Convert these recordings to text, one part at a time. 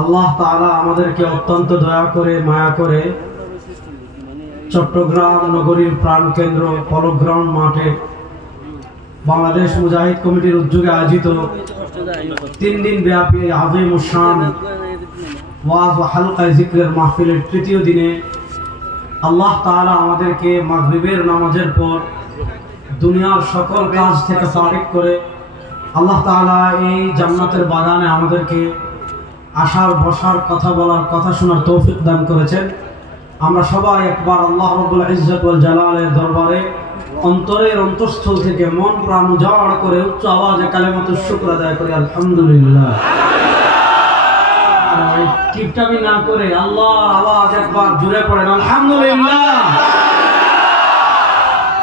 আল্লাহ তাআলা আমাদেরকে অত্যন্ত দয়া করে মায়া করে চট্টগ্রাম নগরীর প্রাণকেন্দ্র পলো গ্রাউন্ড মাঠে বাংলাদেশ মুজাহিদ কমিটির উদ্যোগে আয়োজিত 3 দিন ব্যাপী আযীমুশ শান ওয়াজ ও হালকা জিকরের মাহফিলের তৃতীয় দিনে আল্লাহ তাআলা আমাদেরকে মাগরিবের নামাজের পর দুনিয়ার সকল কাজ থেকে ফারিগ করে আল্লাহ তাআলা এই জান্নাতের বাগানে আমাদেরকে আসার বসার কথা বলার কথা শোনার তৌফিক দান করেছেন। আমরা সবাই একবার আল্লাহ রাব্বুল ইজ্জত ওয়াল জালালের দরবারে অন্তরের অন্তঃস্থল থেকে মন প্রাণ উজাড় করে উচ্চ আওয়াজে কালেমাতুশ শুকর আদায় করি আলহামদুলিল্লাহ। আর কিপটামি না করে আল্লাহর আওয়াজ একবার জোরে পড়েন আলহামদুলিল্লাহ।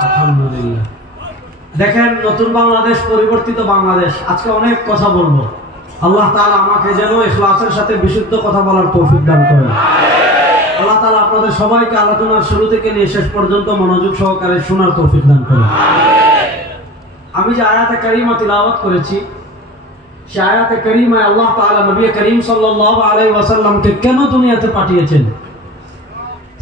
আলহামদুলিল্লাহ। দেখেন, নতুন বাংলাদেশ, পরিবর্তিত বাংলাদেশ। আজকে অনেক কথা বলবো। আল্লাহ তাআলা আমাকে যেন ইখলাসের সাথে বিশুদ্ধ কথা বলার তৌফিক দান করেন। আল্লাহ তাআলা আপনাদের সবাইকে আলোচনার শুরু থেকে নিয়ে শেষ পর্যন্ত মনোযোগ সহকারে শোনার তৌফিক দান করেন। আমি যে আয়াতে কারিমা তিলাওয়াত করেছি, সেই আয়াতে কারিমায় আল্লাহ তাআলা নবী করিম সাল্লাল্লাহু আলাইহি ওয়াসাল্লামকে কেন দুনিয়াতে পাঠিয়েছেন,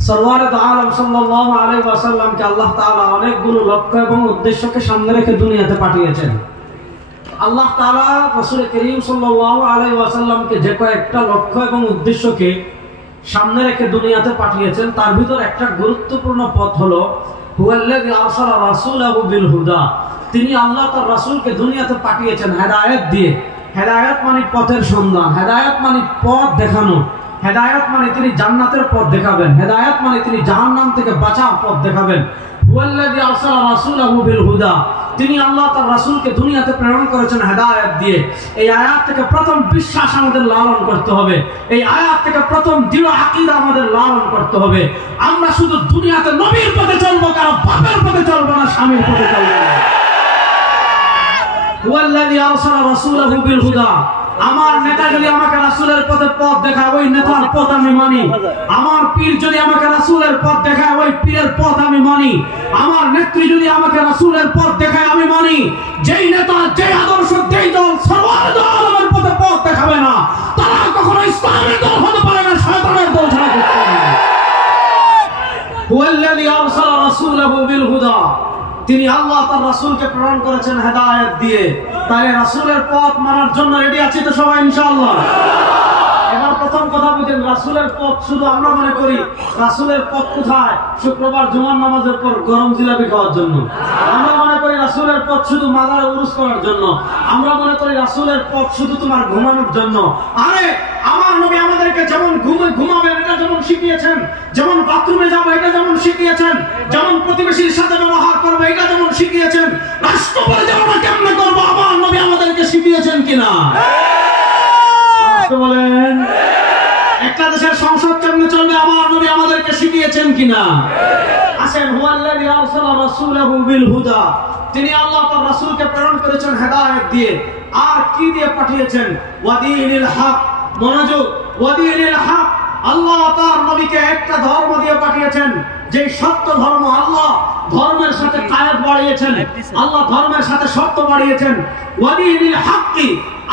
সরওয়ারে দু আলম সাল্লাল্লাহু আলাইহি ওয়াসাল্লামকে আল্লাহ তাআলা অনেকগুলো লক্ষ্য এবং উদ্দেশ্যকে সামনে রেখে দুনিয়াতে পাঠিয়েছেন। আল্লাহ তাআলা রাসূল করিম সাল্লাল্লাহু আলাইহি ওয়াসাল্লামকে যে কয়েকটা লক্ষ্য এবং উদ্দেশ্যকে সামনে রেখে দুনিয়াতে পাঠিয়েছেন, তার ভিতর একটা গুরুত্বপূর্ণ পথ হলো হুয়াল্লাযী আরসালা রাসূলাহু বিল হুদা। তিনি আল্লাহ তার রাসূলকে দুনিয়াতে পাঠিয়েছেন হেদায়েত দিয়ে। হেদায়েত মানে পথের সন্ধান, হেদায়েত মানে পথ দেখানো, হেদায়েত মানে তিনি জান্নাতের পথ দেখাবেন, হেদায়েত মানে তিনি জাহান্নাম থেকে বাঁচার পথ দেখাবেন। হুয়াল্লাযী আরসালা রাসূলাহু বিল হুদা। তিনি আল্লাহ তার রাসূলকে দুনিয়াতে প্রেরণ করেছেন হেদায়েত দিয়ে। এই আয়াত থেকে প্রথম বিশ্বাস আমাদের লালন করতে হবে। এই আয়াত থেকে প্রথম দৃঢ় আকীদা আমাদের লালন করতে হবে। আমরা শুধু দুনিয়াতে নবীর পথে চলবো, কারণ বাপের পথে চলবো না, স্বামীর পথে চলবো না। হুয়াল্লাযী আরসালা রাসূলাহু বিল হুদা। আমার নেতা যদি আমাকে রাসূলের পথে পথ দেখায়, ওই নেতার পথ আমি মানি। আমার পীর যদি আমাকে রাসূলের পথ দেখায়, ওই পীরের পথ আমি মানি। আমার নেত্রী যদি আমাকে রাসূলের পথ দেখায়, আমি মানি। যেই নেতা, যেই আদর্শ, যেই দল সরওয়ারে দু আলমের পথে পথ দেখাবে না, তারা কখনো ইসলামের দল হতে পারে না, শয়তানের দল ছাড়া করতে পারে না। হুয়াল্লাযী আরসালা রাসূলাহু বিল হুদা। তিনি আল্লাহ তার রাসূলকে প্রেরণ করেছেন হেদায়েত দিয়ে। তাহলে রাসূলের পথ মানার জন্য রেডি আছি তো সবাই ইনশাআল্লাহ? এবার প্রথম কথা বুঝেন, রাসূলের পথ শুধু আমরা মনে করি রাসূলের পথ কোথায়? শুক্রবার জুমার নামাজের পর গরম জিলাপি খাওয়ার জন্য। আমরা মনে করি রাসূলের পথ শুধু মাজারে উরুস করার জন্য। আমরা মনে করি রাসূলের পথ শুধু তোমার ঘুমানোর জন্য। আরে আমার নবী আমাদেরকে যেমন ঘুমাবেন এটা যেমন শিখিয়েছেন, যেমন বাথরুমে যাবো এটা যেমন শিখিয়েছেন, যেমন প্রতিবেশীর সাথে ব্যবহার করবো এটা যেমন শিখিয়েছেন, রাষ্ট্র পরিচালনা কেমনে করবো আমার নবী আমাদেরকে শিখিয়েছেন কিনা? বলেন, একটা দেশের সংসদ কেমনে চলবে আমার নবী আমাদেরকে শিখিয়েছেন কিনা? আসেন, হুয়াল্লাযী আরসালা রাসূলাহু বিল হুদা। তিনি আল্লাহ তার রাসূলকে প্রেরণ করেছেন হেদায়েত দিয়ে। আর কি দিয়ে পাঠিয়েছেন? ওয়াদিনিল হক। মনোযোগ, ওয়াদিনিল হক। আল্লাহ তার নবীকে একটা ধর্ম দিয়ে পাঠিয়েছেন, যে সত্য ধর্ম। আল্লাহ ধর্মের সাথে কায়েদ বাড়িয়েছেন, আল্লাহ ধর্মের সাথে সত্য বাড়িয়েছেন। ওয়াদিনিল হক।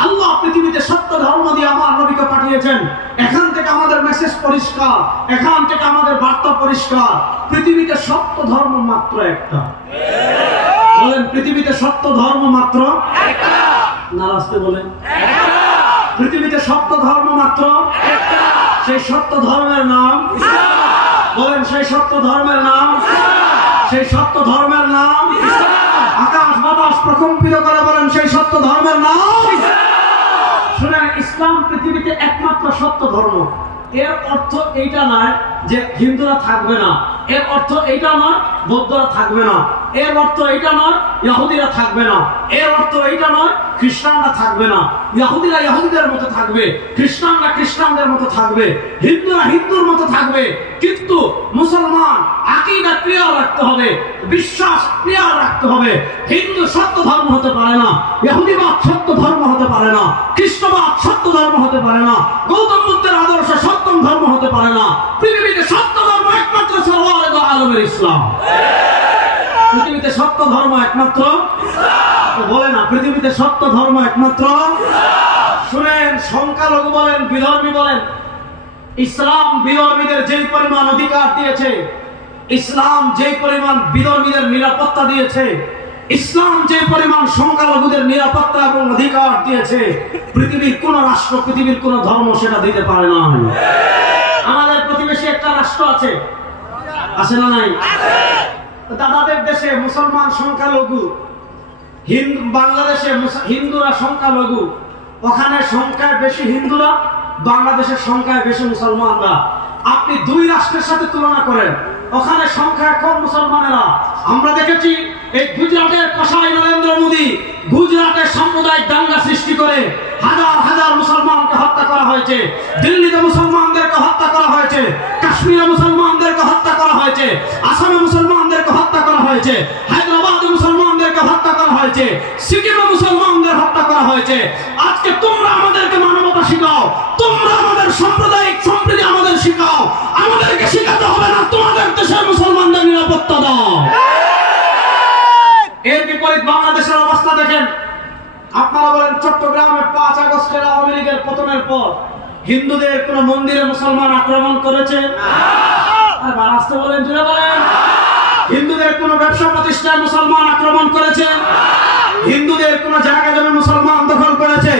আল্লাহ পৃথিবীতে সত্য ধর্ম দিয়ে আমার নবীকে পাঠিয়েছেন। এখান থেকে আমাদের মেসেজ পরিষ্কার, এখান থেকে আমাদের বার্তা পরিষ্কার। পৃথিবীতে সত্য ধর্ম মাত্র একটা। বলেন, পৃথিবীতে সত্য ধর্ম মাত্র একটা। নারাজতে বলেন, পৃথিবীতে সত্য ধর্ম মাত্র একটা। সেই সত্য ধর্মের নাম ইসলাম। বলেন, সেই সত্য ধর্মের নাম ইসলাম। সেই সত্য ধর্মের নাম ইসলাম। আকাশ বাতাস প্রকম্পিত করে বলেন, সেই সত্য ধর্মের নাম ইসলাম। শুনেন, ইসলাম পৃথিবীতে একমাত্র সত্য ধর্ম। এর অর্থ এইটা নয় যে হিন্দুরা থাকবে না, এর অর্থ এইটা নয় বৌদ্ধরা থাকবে না, এর অর্থ এইটা নয় ইহুদিরা থাকবে না, এর অর্থ এইটা নয় খ্রিস্টানরা থাকবে না। ইহুদিরা ইহুদিদের মতো থাকবে, খ্রিস্টানরা খ্রিস্টানদের মতো থাকবে, হিন্দুরা হিন্দুর মতো থাকবে। কিন্তু মুসলমান আকীদা ক্লিয়ার রাখতে হবে, বিশ্বাস ক্লিয়ার রাখতে হবে। হিন্দু সত্য ধর্ম হতে পারে না, ইহুদিবাদ সত্য ধর্ম হতে পারে না, খ্রিস্টবাদ সত্য ধর্ম হতে পারে না, গৌতম বুদ্ধের আদর্শ সত্যম ধর্ম হতে পারে না। পৃথিবীতে সত্য ধর্ম একমাত্র সরওয়ারে দু আলমের ইসলাম। পৃথিবীতে সত্য ধর্ম একমাত্র ইসলাম। বলে না, পৃথিবীতে সত্য ধর্ম একমাত্র ইসলাম। শুনেন, সংখ্যালঘু বলেন, বিধর্মী বলেন, ইসলাম বিধর্মীদের যে পরিমাণ অধিকার দিয়েছে, ইসলাম যে পরিমাণ বিধর্মীদের নিরাপত্তা দিয়েছে, ইসলাম যে পরিমাণ সংখ্যালঘুদের নিরাপত্তা এবং অধিকার দিয়েছে, পৃথিবীর কোন রাষ্ট্র, পৃথিবীর কোন ধর্ম সেটা দিতে পারে না। আমাদের প্রতিবেশী একটা রাষ্ট্র আছে, আছে না নাই? দাদাদের দেশে মুসলমান সংখ্যালঘু, বাংলাদেশে হিন্দুরা সংখ্যালঘু, ওখানে সংখ্যায় বেশি হিন্দুরা, বাংলাদেশের সংখ্যায় বেশি মুসলমানরা। আপনি দুই রাষ্ট্রের সাথে তুলনা করেন, ওখানে সংখ্যায় কম মুসলমানেরা। আমরা দেখেছি এই গুজরাটের কসাই নরেন্দ্র মোদী গুজরাটে সাম্প্রদায়িক দাঙ্গা সৃষ্টি করে হাজার হাজার মুসলমানকে হত্যা করা হয়েছে। দিল্লিতে মুসলমানদেরকে হত্যা করা হয়েছে, কাশ্মীরে মুসলমানদেরকে হত্যা করা হয়েছে, আসামে মুসলমানদেরকে হত্যা করা হয়েছে, হায়দ্রাবাদে মুসলমানদেরকে হত্যা করা হয়েছে, সিকিমে মুসলমানদের হত্যা করা হয়েছে। আজকে তোমরা আমাদেরকে মানবতা শিখাও, তোমরা আমাদের সাম্প্রদায়িক সম্প্রীতি আমাদের শিখাও, আমাদেরকে শিখাতে হবে না তোমাদের দেশের মুসলমানদের নিরাপত্তা দাও। এর বিপরীত বাংলাদেশের অবস্থা দেখেন। আপনারা বলেন চট্টগ্রামে 5 আগস্টের আওয়ামী লীগের পতনের পর হিন্দুদের কোন মন্দিরে মুসলমান আক্রমণ করেছে? আর আসতে বলেন, জুড়ে বলেন। হিন্দুদের কোন ব্যবসা প্রতিষ্ঠানে মুসলমান আক্রমণ করেছে? হিন্দুদের কোন জায়গা জমি মুসলমান দখল করেছে?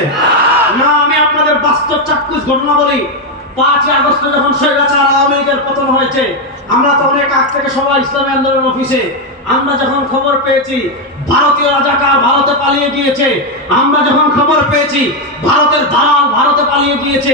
না। আমি আপনাদের বাস্তব চাক্ষুষ ঘটনা বলি। 5 আগস্টে যখন স্বৈরাচার আওয়ামী লীগের পতন হয়েছে, আমরা তো অনেক আগ থেকে সবাই ইসলামী আন্দোলন অফিসে, আমরা যখন খবর পেয়েছি ভারতীয় রাজাকার ভারতে পালিয়ে গিয়েছে, আমরা যখন খবর পেয়েছি ভারতের দালাল ভারতে পালিয়ে গিয়েছে,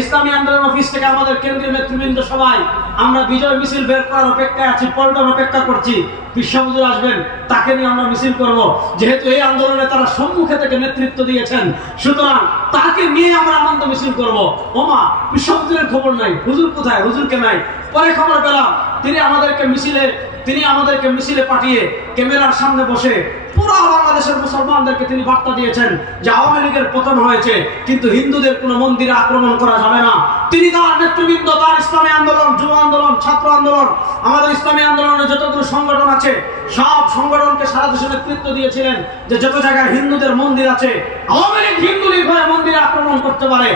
ইসলামী আন্দোলন অফিস থেকে আমাদের কেন্দ্রীয় নেতৃবৃন্দ সবাই আমরা বিজয় মিছিল বের করার অপেক্ষায় আছি, পল্টন অপেক্ষা করছি। বিশ্বহুজুর আসবেন, তাকে নিয়ে আমরা মিছিল করব। যেহেতু এই আন্দোলনে তারা সম্মুখে থেকে নেতৃত্ব দিয়েছেন, সুতরাং তাকে নিয়ে আমরা আনন্দ মিছিল করব। ওমা, বিশ্বহুজুরের খবর নাই, হুজুর কোথায়? হুজুরকে নাই। পরে খবর পেলাম তিনি আমাদেরকে মিছিলে পাঠিয়ে ক্যামেরার সামনে বসে পুরো বাংলাদেশের মুসলমানদেরকে তিনি বার্তা দিয়েছেন যে আওয়ামী লীগের পতন হয়েছে, কিন্তু হিন্দুদের কোনো মন্দিরে আক্রমণ করা যাবে না। তিনি তার নেতৃবৃন্দ, তার ইসলামী আন্দোলন, যুব আন্দোলন, ছাত্র আন্দোলন, আমাদের ইসলামী আন্দোলনের যতগুলো সংগঠন আছে সব সংগঠনকে সারা দেশে নেতৃত্ব দিয়েছিলেন যে যত জায়গায় হিন্দুদের মন্দির আছে, আওয়ামী লীগ হিন্দু নির্ভয়ে মন্দিরে আক্রমণ করতে পারে,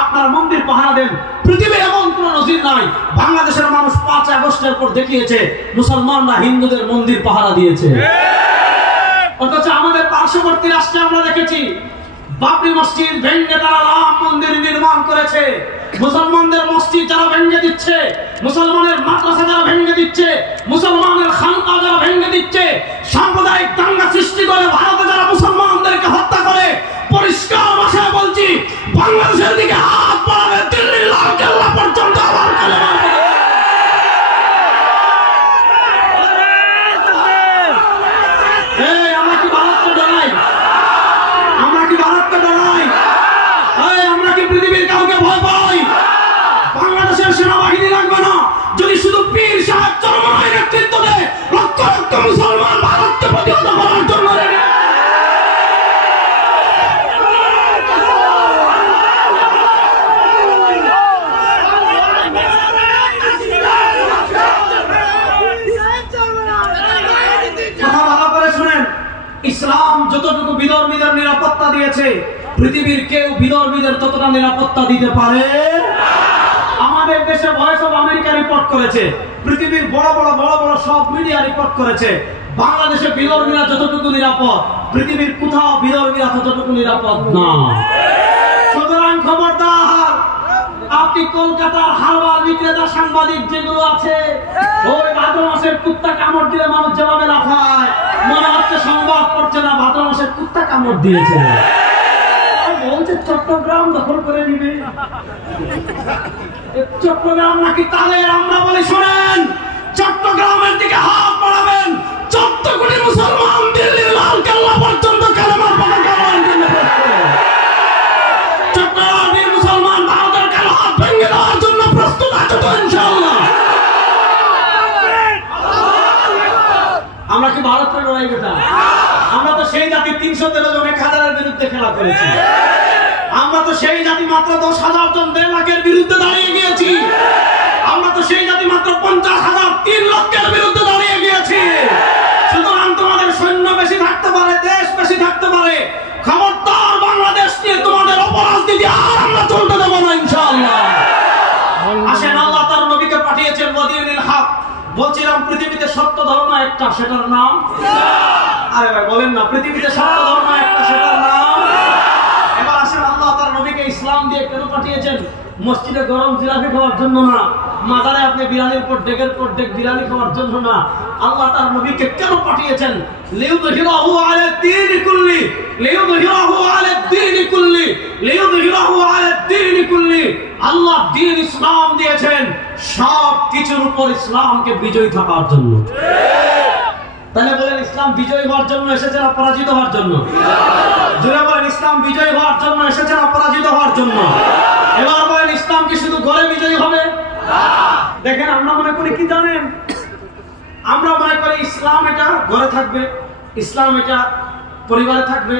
আপনার মন্দির পাহারা দেন। পৃথিবীর এমন কোন নজির নাই। বাংলাদেশের মানুষ 5 আগস্টের পর দেখিয়েছে মুসলমানরা হিন্দুদের মন্দির পাহারা দিয়েছে। অথচ আমাদের পার্শ্ববর্তী রাষ্ট্রে আমরা দেখেছি বাবরি মসজিদ ভেঙে তারা রাম মন্দির নির্মাণ করেছে। মুসলমানদের মসজিদ যারা ভেঙে দিচ্ছে, মুসলমানের মাদ্রাসা যারা ভেঙে দিচ্ছে, মুসলমানের খানকা যারা ভেঙে দিচ্ছে, সাম্প্রদায়িক দাঙ্গা সৃষ্টি করে ভারতে যারা মুসলমানদেরকে হত্যা করে, পরিষ্কার ভাষায় বলছি বাংলাদেশের দিকে হাত বাড়াবে দিল্লির লালকেল্লা পর্যন্ত আবার কালেমা সেনাবাহিনী লাগবে না। যদি শুধু পীর সাহেব চরমনাই নেতৃত্ব দেয়, লক্ষ লক্ষ মুসলমান ভারতকে প্রতিহত করার জন্য কথা ভালো করে শুনেন। ইসলাম যতটুকু বিধর্মীদের নিরাপত্তা দিয়েছে, পৃথিবীর কেউ বিধর্মীদের ততটা নিরাপত্তা দিতে পারে। আমাদের দেশে ভয়েস অফ আমেরিকা রিপোর্ট করেছে, পৃথিবীর বড় বড় সব মিডিয়া রিপোর্ট করেছে, বাংলাদেশে বিধর্মীরা যতটুকু নিরাপদ, পৃথিবীর কোথাও বিধর্মীরা ততটুকু নিরাপদ না। সুতরাং খবরদার, আপনি কলকাতার হারবার বিক্রেতা সাংবাদিক যেগুলো আছে, ওই ভাদ্র মাসের কুত্তা কামড় দিলে মানুষ যেভাবে লাফায়, মনে হচ্ছে সংবাদ পড়ছে না, ভাদ্র মাসের কুত্তা কামড় দিয়েছে। বলছে চট্টগ্রাম দখল করে নিবে। চট্টগ্রাম নাকি তাদের? আমরা বলি শোনেন, চট্টগ্রামের দিকে হাত বাড়াবেন, 14 কোটি মুসলমান দিল্লির লালকেল্লা পর্যন্ত কালেমার পতাকা চট্টগ্রামের মুসলমান ভারতের কালো হাত ভেঙে দেওয়ার জন্য প্রস্তুত আছে তো ইনশাআল্লাহ। আমরা কি ভারতকে লড়াই বেটা? আমরা তো সেই জাতি 313 জন 1000-এর বিরুদ্ধে খেলা করেছি। আমরা তো সেই জাতি মাত্র 10,000 জন 1.5 লাখের বিরুদ্ধে দাঁড়িয়ে গিয়েছি। আমরা তো সেই জাতি মাত্র 50,000 3 লক্ষের বিরুদ্ধে দাঁড়িয়ে গিয়েছি। সুতরাং তোমাদের সৈন্য বেশি থাকতে পারে, দেশ বেশি থাকতে পারে, খবরদার বাংলাদেশ নিয়ে তোমাদের অপরাজনীতি পৃথিবীতে সত্য ধর্ম একটা, সেটার নাম আরে ভাই বলেন না, পৃথিবীতে সত্য ধর্ম একটা, সেটার নাম। এবার আসেন, আল্লাহ তার নবীকে ইসলাম দিয়ে কেন পাঠিয়েছেন? মসজিদে গরম জিলাপি খাওয়ার জন্য না, মাজারে আপনি বিরানির পর ডেক বিরানি খাওয়ার জন্য না। আল্লাহ তার নবীকে কেন পাঠিয়েছেন? লিইউযহিরাহু আলা দ্বীনি কুল্লি, লিইউযহিরাহু আলা দ্বীনি কুল্লি, লিইউযহিরাহু আলা দ্বীনি কুল্লি। আল্লাহ দ্বীন ইসলাম দিয়েছেন সব কিছুর উপর ইসলামকে বিজয়ী থাকার জন্য। তাহলে বলেন, ইসলাম বিজয়ী হওয়ার জন্য এসেছে না পরাজিত হওয়ার জন্য? জোরে বলেন, ইসলাম বিজয়ী হওয়ার জন্য এসেছে না পরাজিত হওয়ার জন্য? এবার বলেন, ইসলাম কি শুধু ঘরে বিজয়ী হবে? দেখেন, আমরা মনে করি কি জানেন, আমরা মনে করি ইসলাম এটা ঘরে থাকবে, ইসলাম এটা পরিবারে থাকবে,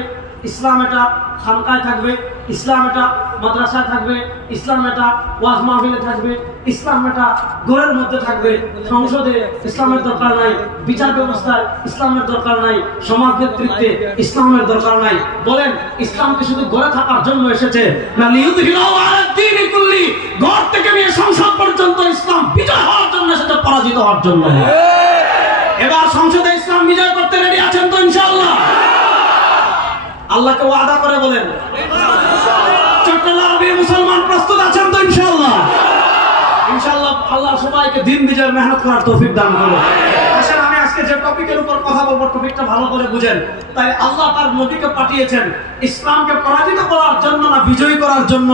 ইসলাম এটা খানকায় থাকবে, ইসলাম এটা মাদ্রাসায় থাকবে, ইসলাম এটা ওয়াজ মাহফিলে থাকবে, ইসলাম এটা ঘরের মধ্যে থাকবে, সংসদে ইসলামের দরকার নাই, বিচার ব্যবস্থায় ইসলামের দরকার নাই, সমাজ নেতৃত্বে ইসলামের দরকার নাই। বলেন, ইসলাম কি শুধু ঘরে থাকার জন্য এসেছে না লিইউযহিরাহু আলা দ্বীনি কুল্লি, ঘর থেকে নিয়ে সংসদ পর্যন্ত ইসলাম বিজয় হওয়ার জন্য এসেছে, পরাজিত হওয়ার জন্য? এবার সংসদে ইসলাম বিজয় করতে রেডি আছেন তো ইনশাআল্লাহ? আল্লাহকে ওয়াদা করে বলেন, চট্টগ্রামের মুসলমান প্রস্তুত আছেন তো ইনশাআল্লাহ? ইনশাআল্লাহ আল্লাহ সবাইকে দিন বিজয়ের মেহনত করার তৌফিক দান করুন। আসেন, আমি আজকে যে টপিকের উপর কথা বলবো, টপিকটা ভালো করে বুঝেন। তাই আল্লাহ তার নবীকে পাঠিয়েছেন ইসলামকে পরাজিত করার জন্য না বিজয়ী করার জন্য?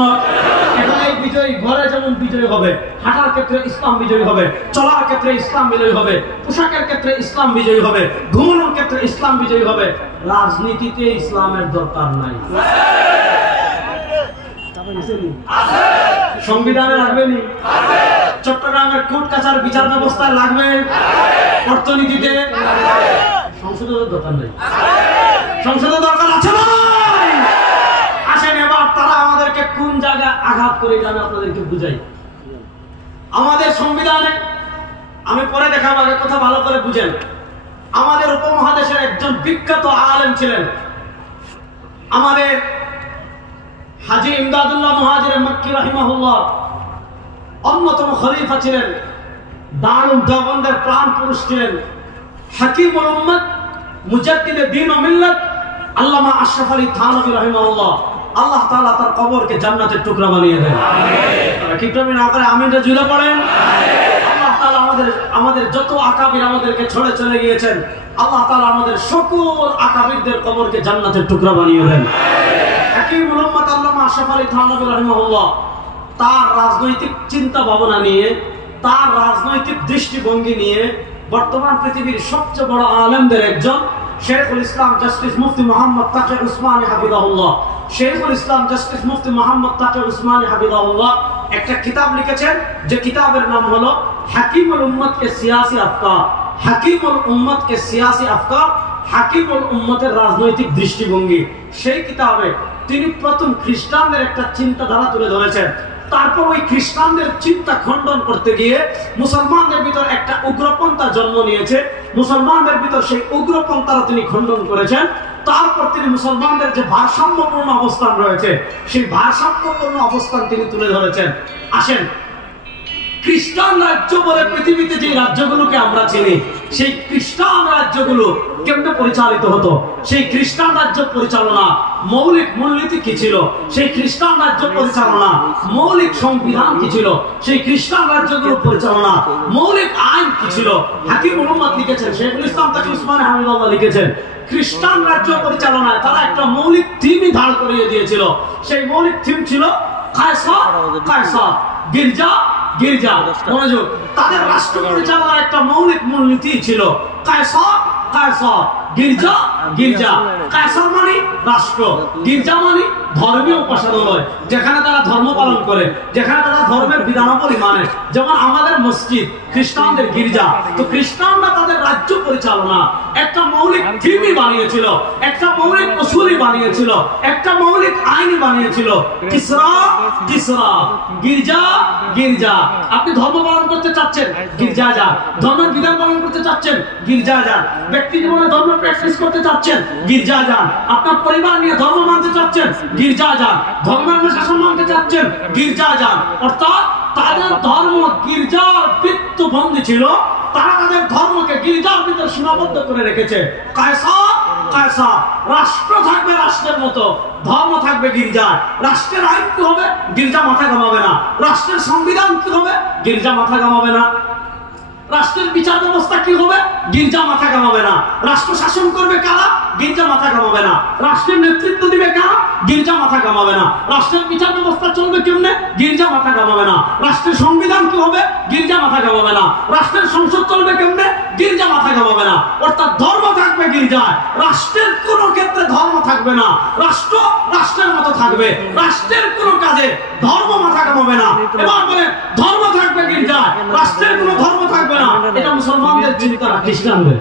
এখন এই বিজয়ী ঘরে যেমন বিজয়ী হবে, হাঁটার ক্ষেত্রে ইসলাম বিজয়ী হবে, চলার ক্ষেত্রে ইসলাম বিজয়ী হবে, পোশাকের ক্ষেত্রে ইসলাম বিজয়ী হবে, ঘুমানোর ক্ষেত্রে ইসলাম বিজয়ী হবে। রাজনীতিতে ইসলামের দরকার নাই। সংবিধানে লাগবে নি? চট্টগ্রামের কোর্ট কাছার বিচার ব্যবস্থায় লাগবে? অর্থনীতিতে? সংসদের দরকার নেই। সংসদের দরকার আছে না? আসেন, এবার তারা আমাদেরকে কোন জায়গায় আঘাত করে আমি আপনাদেরকে বুঝাই। আমাদের সংবিধানে, আমি পরে দেখাবো, আগে কথা ভালো করে বুঝেন। আমাদের উপমহাদেশের একজন বিখ্যাত আলেম ছিলেন, আমাদের হাজী ইমদাদুল্লাহ মুহাজির মক্কি রাহিমাহুল্লাহ, অন্যতম খলিফা ছিলেন, দারুল দেওবন্দের প্রাণ পুরুষ ছিলেন, হাকিমুল উম্মত, মুজাদ্দিদে দ্বীন ও মিল্লাত, আল্লামা আশরাফ আলী থানভী রাহিমাহুল্লাহ। আল্লাহ তাআলা তার কবরকে জান্নাতের টুকরা বানিয়ে দেন। কি করবেন? আকারে আমিনটা জুড়ে পড়েন। আল্লাহ তাআলা আমাদের যত আকাবির আমাদেরকে ছেড়ে চলে গিয়েছেন, আল্লাহ তাআলা আমাদের সকল আকাবিরদের কবরকে জান্নাতের টুকরা বানিয়ে দেন। হাকিমুল উম্মত আল্লামা আশরাফ আলী থানভী রাহিমাহুল্লাহ তার রাজনৈতিক চিন্তা ভাবনা নিয়ে, তার রাজনৈতিক দৃষ্টিভঙ্গি নিয়ে বর্তমান পৃথিবীর সবচেয়ে বড় আলেমদের একজন শেখুল ইসলাম জাস্টিস মুফতি মুহাম্মদ তাকি উসমানী হাফিজাহুল্লাহ, শেখুল ইসলাম জাস্টিস মুফতি মুহাম্মদ তাকি উসমানী হাফিজাহুল্লাহ একটা কিতাব লিখেছেন, যে কিতাবের নাম হলো হাকিমুল উম্মত কে সিয়াসি আফকার। হাকিমুল উম্মত কে সিয়াসি আফকার, হাকিমুল উম্মতের রাজনৈতিক দৃষ্টিভঙ্গি। সেই কিতাবে তিনি প্রথম খ্রিস্টানদের একটা চিন্তাধারা তুলে ধরেছেন। তারপর ওই খ্রিস্টানদের চিন্তা খণ্ডন করতে গিয়ে মুসলমানদের ভিতর একটা উগ্রপন্থা জন্ম নিয়েছে, মুসলমানদের ভিতর সেই উগ্রপন্থারা তিনি খণ্ডন করেছেন। তারপর তিনি মুসলমানদের যে ভারসাম্যপূর্ণ অবস্থান রয়েছে, সেই ভারসাম্যপূর্ণ অবস্থান তিনি তুলে ধরেছেন। আসেন, খ্রিস্টান রাজ্য বলে পৃথিবীতে যে রাজ্যগুলোকে আমরা চিনি, সেই খ্রিস্টান রাজ্যগুলো কেমনে পরিচালিত হতো, সেই খ্রিস্টান রাজ্য পরিচালনা মৌলিক মূলনীতি কি ছিল, সেই খ্রিস্টান রাজ্য পরিচালনা মৌলিক সংবিধান কি ছিল, সেই খ্রিস্টান রাজ্যগুলো পরিচালনা মৌলিক আইন কি ছিল, হাকিমুল উম্মত লিখেছেন, শেখুল ইসলাম তাকি উসমানী হাফিজাহুল্লাহ লিখেছেন। খ্রিস্টান রাজ্য পরিচালনায় তারা একটা মৌলিক থিমই দাঁড় করিয়ে দিয়েছিল। সেই মৌলিক থিম ছিল কায়সার কায়সার, গির্জা গির্জা। মনোযোগ, তাদের রাষ্ট্র পরিচালনার একটা মৌলিক মূলনীতি ছিল কায়সার কায়সার, গির্জা গির্জা। কায়সার মানে রাষ্ট্র, গির্জা মানে ধর্মীয় উপাসনালয়, যেখানে তারা ধর্ম পালন করে, যেখানে তারা ধর্মের বিধানাবলী মানে। যেমন আমাদের মসজিদ, খ্রিস্টানদের গির্জা। তো খ্রিস্টানরা তাদের রাজ্য পরিচালনা একটা মৌলিক থিমই বানিয়েছিল, একটা মৌলিক উসুলই বানিয়েছিল, একটা মৌলিক আইন বানিয়েছিল। কিসরা কিসরা, গির্জা গির্জা। আপনি ধর্ম পালন করতে চাচ্ছেন, গির্জা যান। ধর্মের বিধান পালন করতে চাচ্ছেন, গির্জা যান। ব্যক্তি জীবনে ধর্ম প্র্যাকটিস করতে চাচ্ছেন, গির্জা যান। আপনার পরিবার নিয়ে ধর্ম মানতে চাচ্ছেন, গির্জা যান। ধর্মের শাসন মানতে চাচ্ছেন, গির্জা যান। অর্থাৎ তাদের ধর্ম গির্জার বৃত্তবন্দি ছিল, তারা তাদের ধর্মকে গির্জার ভিতরে সীমাবদ্ধ করে রেখেছে। কায়সার কায়সার, রাষ্ট্র থাকবে রাষ্ট্রের মতো, ধর্ম থাকবে গির্জায়। রাষ্ট্রের আইন কি হবে? গির্জা মাথা ঘামাবে না। রাষ্ট্রের সংবিধান কি হবে? গির্জা মাথা ঘামাবে না। রাষ্ট্রের বিচার ব্যবস্থা কি হবে? গির্জা মাথা ঘামাবে না। রাষ্ট্র শাসন করবে কারা? গির্জা মাথা ঘামাবে না। রাষ্ট্রের নেতৃত্ব দিবে কারা? গির্জা মাথা ঘামাবে না। রাষ্ট্রের বিচার ব্যবস্থা চলবে কেমনে? গির্জা মাথা ঘামাবে না। রাষ্ট্রের সংবিধান কি হবে? গির্জা মাথা ঘামাবে না। রাষ্ট্রের সংসদ চলবে কেমনে? গির্জা মাথা ঘামাবে না। অর্থাৎ ধর্ম থাকবে গির্জায়, রাষ্ট্রের কোনো ক্ষেত্রে ধর্ম থাকবে না। রাষ্ট্র রাষ্ট্রের মতো থাকবে, রাষ্ট্রের কোনো কাজে ধর্ম মাথা ঘামাবে না। এবার বলে ধর্ম থাকবে গির্জায়, রাষ্ট্রের কোনো ধর্ম থাকবে না। এটা মুসলমানদের চিন্তা, খ্রিস্টানদের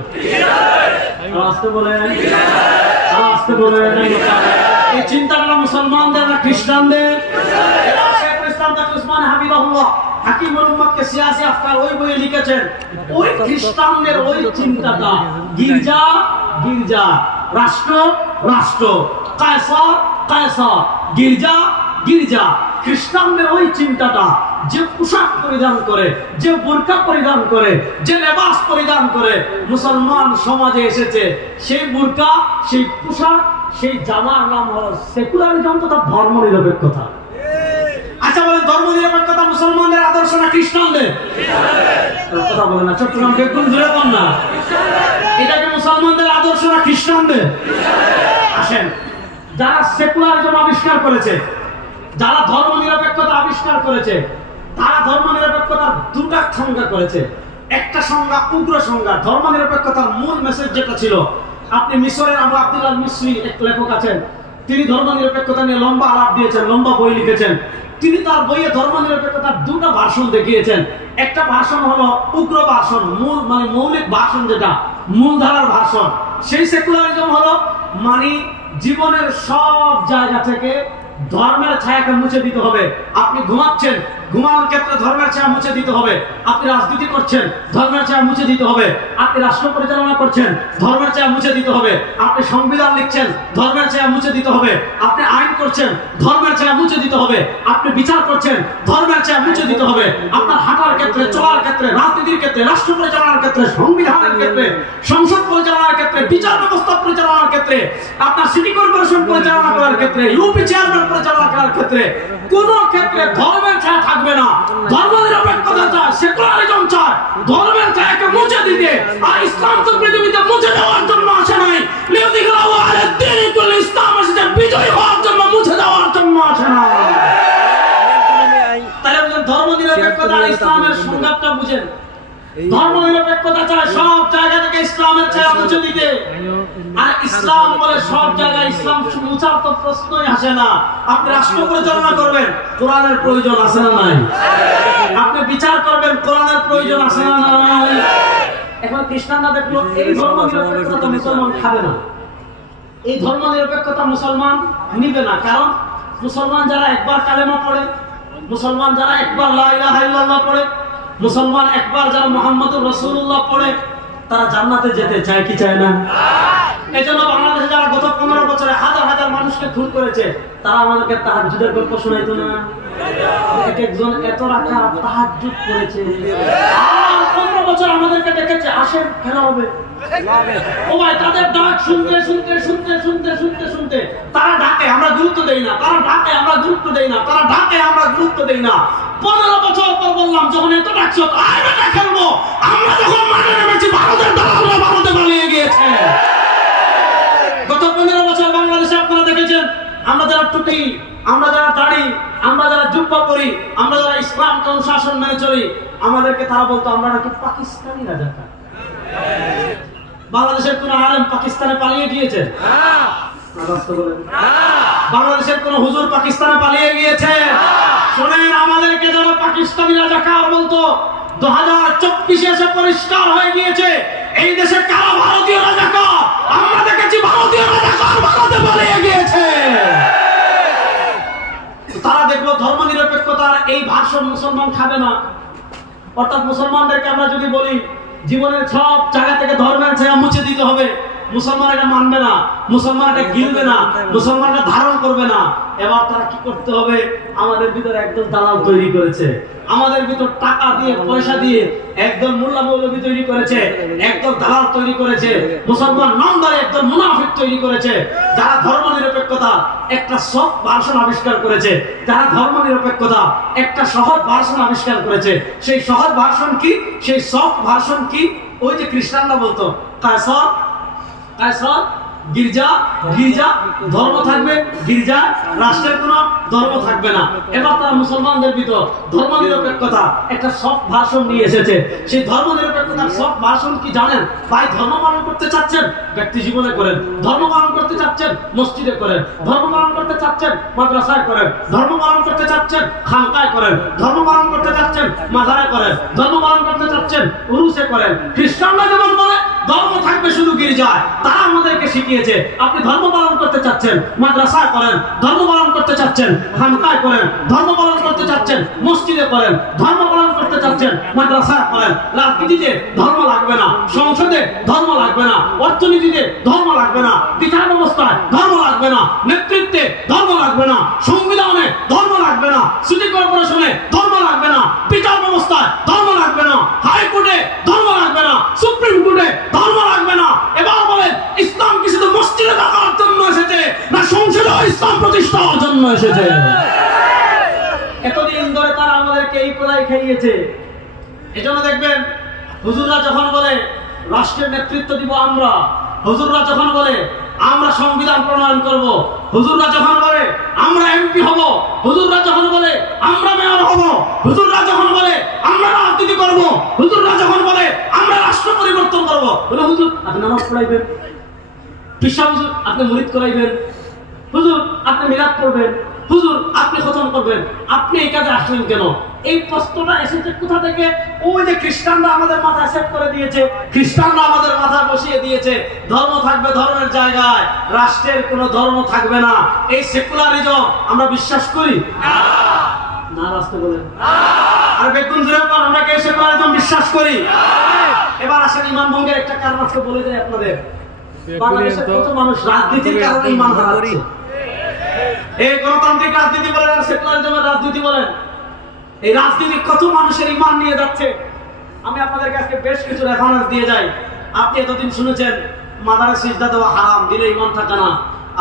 আসতে বলে এই চিন্তাগুলো মুসলমানদের না খ্রিস্টানদের? হাকিমুল উম্মতকে সিয়াসি আফকার ওই বইয়ে লিখেছেন, ওই খ্রিস্টানদের ওই চিন্তাটা, গির্জা গির্জা, রাষ্ট্র রাষ্ট্র, কায়সার কায়সার, গির্জা গির্জা। খ্রিস্টানদের ওই চিন্তাটা, যে পোশাক পরিধান করে, যে বোরকা পরিধান করে, যে লেবাস পরিধান করে মুসলমান সমাজে এসেছে, সেই বোরকা, সেই পোশাক, সেই জামার নাম হলো সেকুলারিজম তথা ধর্ম নিরপেক্ষতা। আচ্ছা বলেন, ধর্ম নিরপেক্ষতা মুসলমানদের আদর্শ না খ্রিস্টানদের? কথা বলে না, চট্টগ্রাম বেগুন জুড়ে বল না, এটাকে মুসলমানদের আদর্শ না খ্রিস্টানদের? আসেন, যারা সেকুলারিজম আবিষ্কার করেছে, যারা ধর্ম নিরপেক্ষতা আবিষ্কার করেছে, তারা ধর্ম নিরপেক্ষতার দুটা সংজ্ঞা করেছে। একটা সংজ্ঞা উগ্র সংজ্ঞা। ধর্ম নিরপেক্ষতার মূল মেসেজ যেটা ছিল, আপনি মিশরের আবু আব্দুল্লাহ মিসরি এক লেখক আছেন, তিনি ধর্ম নিরপেক্ষতা নিয়ে লম্বা আলাপ দিয়েছেন, লম্বা বই লিখেছেন। তিনি তার বইয়ে ধর্ম নিরপেক্ষতার দুটা ভাষণ দেখিয়েছেন। একটা ভাষণ হলো উগ্র ভাষণ, মূল মানে মৌলিক ভাষণ, যেটা মূলধারার ভাষণ। সেই সেকুলারিজম হলো মানে জীবনের সব জায়গা থেকে ধর্মের ছায়াকে মুছে দিতে হবে। আপনি ঘুমাচ্ছেন, ঘুমানোর ক্ষেত্রে ধর্মের ছায়া মুছে দিতে হবে। আপনি রাজনীতি করছেন, ধর্মের ছায়া মুছে দিতে হবে। আপনি রাষ্ট্র পরিচালনা করছেন, ধর্মের ছায়া মুছে দিতে হবে। আপনি সংবিধান লিখছেন, ধর্মের ছায়া মুছে দিতে হবে। আপনি আইন করছেন, ধর্মের ছায়া মুছে দিতে হবে। আপনি বিচার করছেন, ধর্মের ছায়া মুছে দিতে হবে। আপনার হাঁটার ক্ষেত্রে, চলার ক্ষেত্রে, রাজনীতির ক্ষেত্রে, রাষ্ট্র পরিচালনার ক্ষেত্রে, সংবিধানের ক্ষেত্রে, সংসদ পরিচালনার ক্ষেত্রে, বিচার ব্যবস্থা পরিচালনার ক্ষেত্রে, আপনার সিটি কর্পোরেশন পরিচালনা করার ক্ষেত্রে, ইউপি চেয়ারম্যান পরিচালনা করার ক্ষেত্রে কোন ক্ষেত্রে ধর্মের ছায়া থাকবে না। ধর্ম নিরপেক্ষতা চায়, সেকুলারিজম চায় ধর্মের ছায়াকে মুছে দিতে। আর ইসলাম তো পৃথিবীতে মুছে দেওয়ার জন্য আসে নাই, লিউযিহিরাহু আলা দ্বীনি কুল্লি, ইসলাম এসেছে বিজয়ী হওয়ার জন্য, মুছে দেওয়ার জন্য আসে না। তাহলে বুঝেন ধর্ম নিরপেক্ষতা আর ইসলামের সংঘাতটা বুঝেন। ধর্ম নিরপেক্ষতা চায় সব জায়গা থেকে ইসলামের ছায়া মুছে দিতে, আর ইসলাম বলে সব জায়গায় ইসলাম মুছার তো প্রশ্নই আসে না। আপনি রাষ্ট্র পরিচালনা করবেন, কোরআনের প্রয়োজন আছে না নাই? আপনি বিচার করবেন, কোরআনের প্রয়োজন আছে না নাই? এখন খ্রিস্টানরা দেখলো এই ধর্ম নিরপেক্ষতা মুসলমান খাবে না, এই ধর্ম নিরপেক্ষতা মুসলমান নিবে না। কারণ মুসলমান যারা একবার কালেমা পড়ে, মুসলমান যারা একবার লা ইলাহা ইল্লাল্লাহ পড়ে, মুসলমান একবার যারা মুহাম্মদুর রাসূলুল্লাহ পড়ে, তারা জান্নাতে যেতে চায় কি চায় না? এজন্য বাংলাদেশে যারা গত 15 বছরে হাজার হাজার মানুষকে খুন করেছে, তারা আমাদেরকে তাহাজ্জুদের গল্প শোনাইতো না? একজন এত রাকাত তাহাজ্জুদ করেছে, 15 বছর আমাদেরকে ডেকেছে, আসেন খেলা হবে। ও ভাই, তাদের ডাক শুনতে শুনতে শুনতে শুনতে শুনতে শুনতে তারা ডাকে, আমরা গুরুত্ব দেই না। তারা ডাকে, আমরা গুরুত্ব দেই না। তারা ডাকে, আমরা গুরুত্ব দেই না। 15 বছর পর বললাম, যখন এত ডাকছো আয় বেটা খেলবো, আমরা যখন মাঠে নেমেছি ভারতের দালালরা ভারতে পালিয়ে গিয়েছে। গত 15 বছর বাংলাদেশে আপনারা দেখেছেন, আমরা যারা টুপি, আমরা যারা দাড়ি, আমরা যারা জুব্বা পরি, আমরা যারা ইসলামকে অনুশাসন মেনে চলি, আমাদেরকে তারা বলতো আমরা নাকি পাকিস্তানি রাজাকার। বাংলাদেশের কোন আলেম পাকিস্তানে পালিয়ে গিয়েছে? বাংলাদেশের কোন হুজুর পাকিস্তানে পালিয়ে গিয়েছে? শুনেন, আমাদেরকে যারা পাকিস্তানি রাজাকার বলতো, 2024 এসে পরিষ্কার হয়ে গিয়েছে এই দেশে কারা ভারতীয় রাজাকার। আমরা দেখেছি ভারতীয় রাজাকার ভারতে পালিয়ে গিয়েছে। তারা দেখলো ধর্ম নিরপেক্ষতার এই ভাষণ মুসলমান খাবে না। অর্থাৎ মুসলমানদেরকে আমরা যদি বলি জীবনের সব জায়গা থেকে ধর্মের ছায়া মুছে দিতে হবে, মুসলমান এটা মানবে না, মুসলমান এটা গিলবে না, মুসলমান এটা ধারণ করবে না। এবার তারা কি করতে হবে? আমাদের ভিতরে একদম দালাল তৈরি করেছে, আমাদের ভিতর টাকা দিয়ে পয়সা দিয়ে একদম মোল্লা মৌলবী তৈরি করেছে, একদম দালাল তৈরি করেছে, মুসলমান নামদারে একদম মুনাফিক তৈরি করেছে। যারা ধর্মনিরপেক্ষতা একটা সফট ভার্সন আবিষ্কার করেছে, যারা ধর্মনিরপেক্ষতা একটা সহজ ভার্সন আবিষ্কার করেছে, সেই সহজ ভার্সন কি, সেই সফট ভার্সন কি? ওই যে খ্রিস্টানরা বলতো কায়সার কায়সার, গির্জা গির্জা ধর্ম থাকবে, গির্জা রাষ্ট্রের কোন ধর্ম থাকবে না। এবার তারা মুসলমানদের ভিতর ধর্মনিরপেক্ষতা একটা সফট ভাষণ নিয়ে এসেছে। সেই ধর্মনিরপেক্ষতার সফট ভাষণ কি জানেন? ভাই ধর্ম পালন করতে চাচ্ছেন ব্যক্তি জীবনে করেন, ধর্ম পালন করতে চাচ্ছেন মসজিদে করেন, ধর্ম পালন করতে চাচ্ছেন মাদ্রাসায় করেন, ধর্ম পালন করতে চাচ্ছেন খানকায় করেন, ধর্ম পালন করতে চাচ্ছেন মাজারে করেন, ধর্ম পালন করতে চাচ্ছেন উরুসে করেন। খ্রিস্টানরা যেমন বলে ধর্ম থাকবে শুধু গির্জায়, তারা আমাদেরকে শিখিয়েছে আপনি ধর্ম পালন করতে চাচ্ছেন মাদ্রাসায় করেন, ধর্ম পালন করতে চাচ্ছেন খানকায় করেন, ধর্ম পালন করতে চাচ্ছেন মসজিদে করেন, ধর্ম পালন করতে চাচ্ছেন মাদ্রাসায় করেন। রাজনীতিতে ধর্ম লাগবে না, সংসদে ধর্ম লাগবে না, অর্থনীতিতে ধর্ম লাগবে না, বিচার ব্যবস্থায় ধর্ম লাগবে না, নেতৃত্বে ধর্ম লাগবে না, সংবিধানে ধর্ম লাগবে না, সিটি কর্পোরেশনে ধর্ম লাগবে না, বিচার ব্যবস্থায় ধর্ম লাগবে না, হাইকোর্টে ধর্ম লাগবে না, সুপ্রিম কোর্টে ধর্ম লাগবে না। এবার বলেন ইসলাম কি শুধু মসজিদে থাকার জন্য এসেছে, না সংসদে ইসলাম প্রতিষ্ঠার জন্য এসেছে? এতদিন ধরে তারা আমাদেরকে এই পড়াই খাইয়েছে। এজন্য দেখবেন হুজুররা যখন বলে রাষ্ট্রের নেতৃত্ব দিব আমরা, হুজুররা যখন বলে আমরা সংবিধান প্রণয়ন করব, হুজুররা যখন বলে আমরা এমপি হব, হুজুররা যখন বলে আমরা মেয়র হব, হুজুররা যখন বলে আমরা রাজনীতি করব, হুজুররা যখন বলে আমরা রাষ্ট্র পরিবর্তন করব, বলে হুজুর আপনি নামাজ পড়াইবেন, পিসা হুজুর আপনি মুরিদ করাইবেন, হুজুর আপনি মিলাদ করবেন, হুজুর আপনি খতম করবেন, আপনি এই কাজে আসলেন কেন? এই প্রশ্নটা এসেছে কোথা থেকে? ওই যে খ্রিস্টানরা আমাদের মাথায় সেট করে দিয়েছে, খ্রিস্টানরা আমাদের মাথায় বসিয়ে দিয়েছে ধর্ম থাকবে ধর্মের জায়গায়, রাষ্ট্রের কোনো ধর্ম থাকবে না। এই সেকুলারিজম আমরা বিশ্বাস করি না, রাস্তা বলেন আর বেগুন জুড়ে আমরা কি সেকুলারিজম বিশ্বাস করি? এবার আসেন ইমান ভঙ্গের একটা কারণ আজকে বলে দেয় আপনাদের। বাংলাদেশের কত মানুষ রাজনীতির কারণে ইমান হারাচ্ছে। এই গণতান্ত্রিক রাজনীতি বলেন আর সেকুলারিজমের রাজনীতি বলেন, এই রাজনীতি কত মানুষের ইমান নিয়ে যাচ্ছে। আমি আপনাদের কাছে বেশ কিছু রেফারেন্স দিয়ে যাই। আপনি এতদিন শুনেছেন মাজারে সিজদা দেওয়া হারাম, দিলে ইমান থাকে না।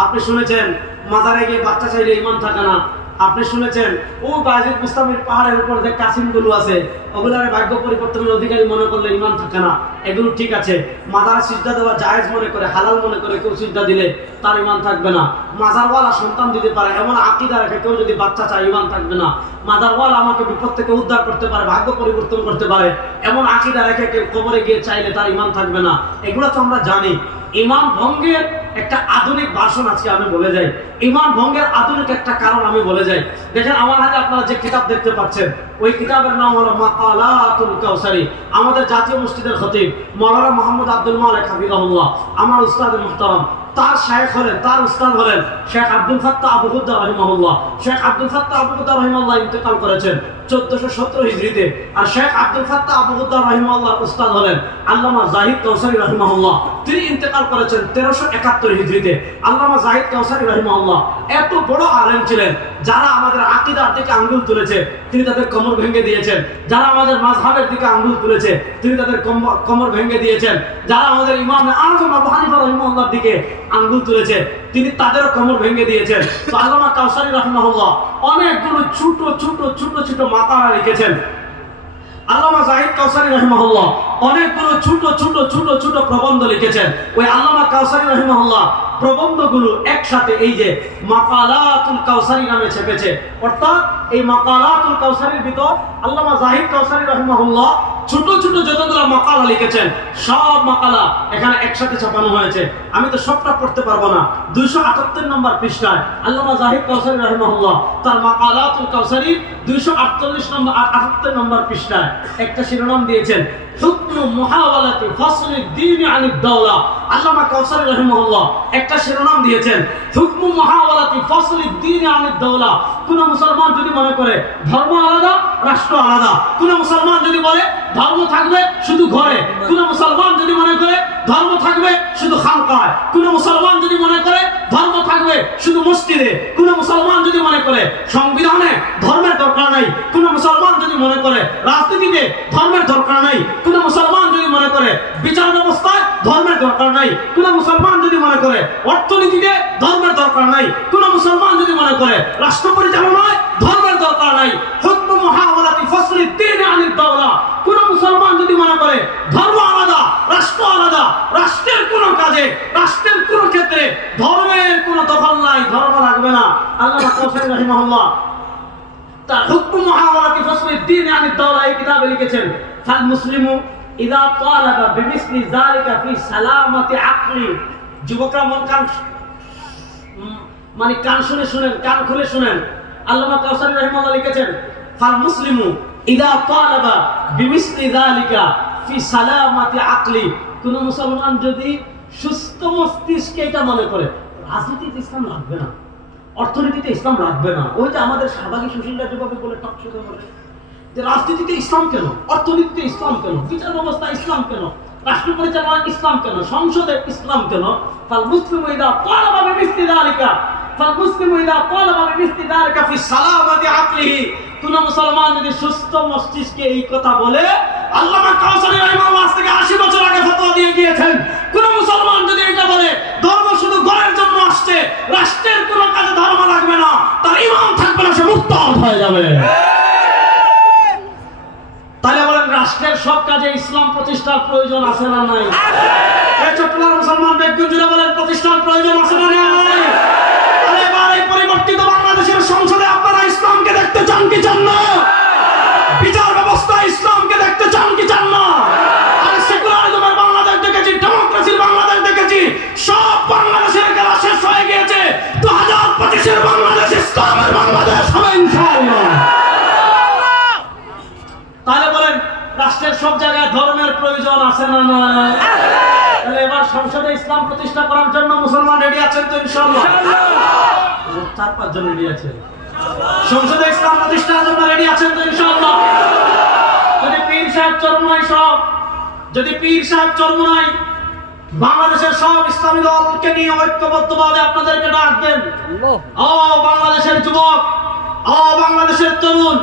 আপনি শুনেছেন মাজারে গিয়ে বাচ্চা চাইলে ইমান থাকে না। আপনি শুনেছেন ও বাজিদ মুস্তামির পাহাড়ের উপর যে কাসিমগুলো আছে ওগুলার ভাগ্য পরিবর্তনের অধিকারী মনে করলে ইমান থাকে না। এগুলো ঠিক আছে, মাজার সিজদা দেওয়া জায়েজ মনে করে হালাল মনে করে কেউ সিজদা দিলে তার ইমান থাকবে না। মাজারওয়ালা সন্তান দিতে পারে এমন আকীদা রেখে কেউ যদি বাচ্চা চায় ইমান থাকবে না। মাজারওয়ালা আমাকে বিপদ থেকে উদ্ধার করতে পারে, ভাগ্য পরিবর্তন করতে পারে এমন আকীদা রেখে কেউ কবরে গিয়ে চাইলে তার ইমান থাকবে না। এগুলো তো আমরা জানি। ইমান ভঙ্গের একটা আধুনিক ভাষণ আজকে আমি বলে যাই, ইমান ভঙ্গের আধুনিক একটা কারণ আমি বলে যাই। দেখেন আমার হাতে আপনারা যে কিতাব দেখতে পাচ্ছেন ওই কিতাবের নাম হলো মাকালাতুল কাউসারী। আমাদের জাতীয় মসজিদের খতিব মাওলানা মুহাম্মদ আব্দুল মালিক হাফিজাহুল্লাহ, আমার উস্তাদ মুহতারাম, তার শায়েখ হলেন, তার উস্তাদ হলেন শেখ আব্দুল ফাত্তাহ আবু হুদ্দা রাহিমাহুল্লাহ। শেখ আব্দুল ফাত্তাহ আবু হুদ্দা রাহিমাহুল্লাহ ইন্তেকাল করেছেন 1417 হিজরিতে। আর শেখ আব্দুল ফাত্তাহ আবু হুদ্দা রাহিমাহুল্লাহর উস্তাদ হলেন আল্লামা জাহিদ কাউসারী রাহিমাহুল্লাহ। তিনি ইন্তেকাল করেছেন 1371 হিজরিতে। আল্লামা জাহিদ কাউসারী রাহিমাহুল্লাহ এত বড় আলেম ছিলেন, যারা আমাদের আকীদার দিকে আঙ্গুল তুলেছে তিনি তাদের কোমর ভেঙে দিয়েছেন, যারা আমাদের মাযহাবের দিকে আঙ্গুল তুলেছে তিনি তাদের কোমর ভেঙে দিয়েছেন, যারা আমাদের ইমাম আযম আবু হানিফা রাহিমাহুল্লাহর দিকে আঙ্গুল তুলেছে তিনি তাদেরও কোমর ভেঙে দিয়েছেন। তো আল্লামা কাউসারী রাহিমাহুল্লাহ অনেকগুলো ছোট ছোট ছোট ছোট মাকালা লিখেছেন। আল্লামা জাহিদ কাউসারী রাহিমাহুল্লাহ অনেকগুলো ছোট ছোট ছোট ছোট প্রবন্ধ লিখেছেন। ওই আল্লামা কাউসারী রাহিমাহুল্লাহ প্রবন্ধগুলো একসাথে এই যে মাকালাতুল কাউসারী নামে ছেপেছে। অর্থাৎ এই মাকালাতুল কাউসারীর ভিতর আল্লামা জাহিদ কাউসারী রাহিমাহুল্লাহ ছোট ছোট যতগুলো মাকালা লিখেছেন সব মাকালা এখানে একসাথে ছাপানো হয়েছে। আমি তো সবটা পড়তে পারবো না। 278 নম্বর পৃষ্ঠায় আল্লামা জাহিদ কাউসারী রাহিমাহুল্লাহ তার মাকালাতুল কাউসারী 248 নম্বর 78 নম্বর পৃষ্ঠায় একটা শিরোনাম দিয়েছেন হুকমু মুহাওয়ালাতি ফাসলিদ দ্বীন আনিদ দাওলা। আল্লামা কাউসারী রাহিমাহুল্লাহ একটা শিরোনাম দিয়েছেন হুকমু মুহাওয়ালাতি ফাসলিদ দ্বীন আনিদ দাওলা। কোন মুসলমান যদি মনে করে ধর্ম আলাদা রাষ্ট্র আলাদা। কোন মুসলমান যদি বলে ধর্ম থাকবে শুধু ঘরে, কোন মুসলমান যদি মনে করে ধর্ম থাকবে শুধু খানকায়, কোন মুসলমান যদি মনে করে ধর্ম থাকবে শুধু মসজিদে, কোন মুসলমান যদি মনে করে সংবিধানে ধর্মের দরকার নাই, কোন মুসলমান যদি মনে করে রাজনীতিতে ধর্মের দরকার নাই, কোন মুসলমান যদি মনে করে বিচার ব্যবস্থায় ধর্মের দরকার নাই, কোন মুসলমান যদি মনে করে অর্থনীতিতে ধর্মের দরকার নাই, কোন মুসলমান যদি মনে করে রাষ্ট্র পরিচালনায় ধর্মের দরকার নাই, হুকম মুহাওয়ালাতি ফসলি দ্বীন আনিদ দাওলা, কোন মুসলমান যদি মনে করে ধর্ম আলাদা রাষ্ট্র আলাদা, রাষ্ট্রের কোন কাজে রাষ্ট্রের কোন ক্ষেত্রে ধর্মের কোন দখল নাই, ধর্ম লাগবে না। আল্লামা কাউসারী রাহিমাহুল্লাহ তার হুকম মুহাওয়ালাতি ফসলি দ্বীন আনিদ দাওলা এই কিতাবে লিখেছেন, ফাল মুসলিমু ইযা তালাবা বিমিসলি যালিকা ফি সালামাতি আকলি। যুবকরা মানে কান শুনে শুনেন, কান খুলে শুনেন। আল্লামা কাউসারী রাহিমাহুল্লাহ লিখেছেন, ফাল মুসলিমু ইযা তালাবা বিমিসলি যালিকা ফি সালামাতি আকলি। কোন মুসলমান যদি সুস্থ মস্তিষ্কে এটা মনে করে রাজনীতিতে ইসলাম লাগবে না, অর্থনীতিতে ইসলাম লাগবে না, ওই যে আমাদের শাহবাগী সুশীলরা যেভাবে বলে টকশোতে বলে যে রাজনীতিতে ইসলাম কেন, অর্থনীতিতে ইসলাম কেন, বিচার ব্যবস্থা ইসলাম কেন, রাষ্ট্র পরিচালনা ইসলাম কেন, সংসদে ইসলাম কেন। ফাল মুসলিমু ইযা তালাবা বিমিসলি যালিকা ফাল মুসলিমু ইযা তালাবা বিমিসলি যালিকা ফি সালামাতি আকলিহি। কোন মুসলমান যদি সুস্থ মস্তিষ্কে এই কথা বলে, আল্লামা কাউসারী রাহিমাহুল্লাহ আজ থেকে 80 বছর আগে ফতোয়া দিয়ে গিয়েছেন, কোন মুসলমান যদি এটা বলে ধর্ম শুধু ঘরের জন্য আসছে, রাষ্ট্রের কোন কাজে ধর্ম লাগবে না, তার ঈমান থাকবে না, সে মুরতাদ হয়ে যাবে। তাহলে বলেন রাষ্ট্রের সব কাজে ইসলাম প্রতিষ্ঠার প্রয়োজন আছে না নাই? এই চট্টগ্রাম মুসলমান ব্যক্তিগণ জুড়ে বলেন প্রতিষ্ঠার প্রয়োজন আছে না নাই? তাহলে এবার এই পরিবর্তিত বাংলাদেশের সংসদে আপনারা ইসলামকে দেখতে চান কি চান না? বিচার ব্যবস্থা ইসলামকে দেখতে চান কি চান না? আরে সেকুলারিজমের বাংলাদেশ দেখেছি, ডেমোক্রেসির বাংলাদেশ দেখেছি, সব বাংলাদেশের খেলা শেষ হয়ে গিয়েছে। 2025-এর বাংলাদেশ ইসলামের বাংলাদেশ হবে ইনশাআল্লাহ। তাহলে বলেন রাষ্ট্রের সব জায়গায় ধর্মের প্রয়োজন আছে না নাই? তাহলে এবার সংসদে ইসলাম প্রতিষ্ঠা করার জন্য মুসলমান রেডি আছেন তো ইনশাআল্লাহ? 4-5 জন রেডি আছেন। সংসদে ইসলাম প্রতিষ্ঠার জন্য রেডি আছেন তো ইনশাআল্লাহ? যদি পীর সাহেব চরমনাই সব, যদি পীর সাহেব চরমনাই বাংলাদেশের সব ইসলামী দলকে নিয়ে ঐক্যবদ্ধভাবে আপনাদেরকে ডাক দেন, ও বাংলাদেশের যুবক, ও বাংলাদেশের তরুণ,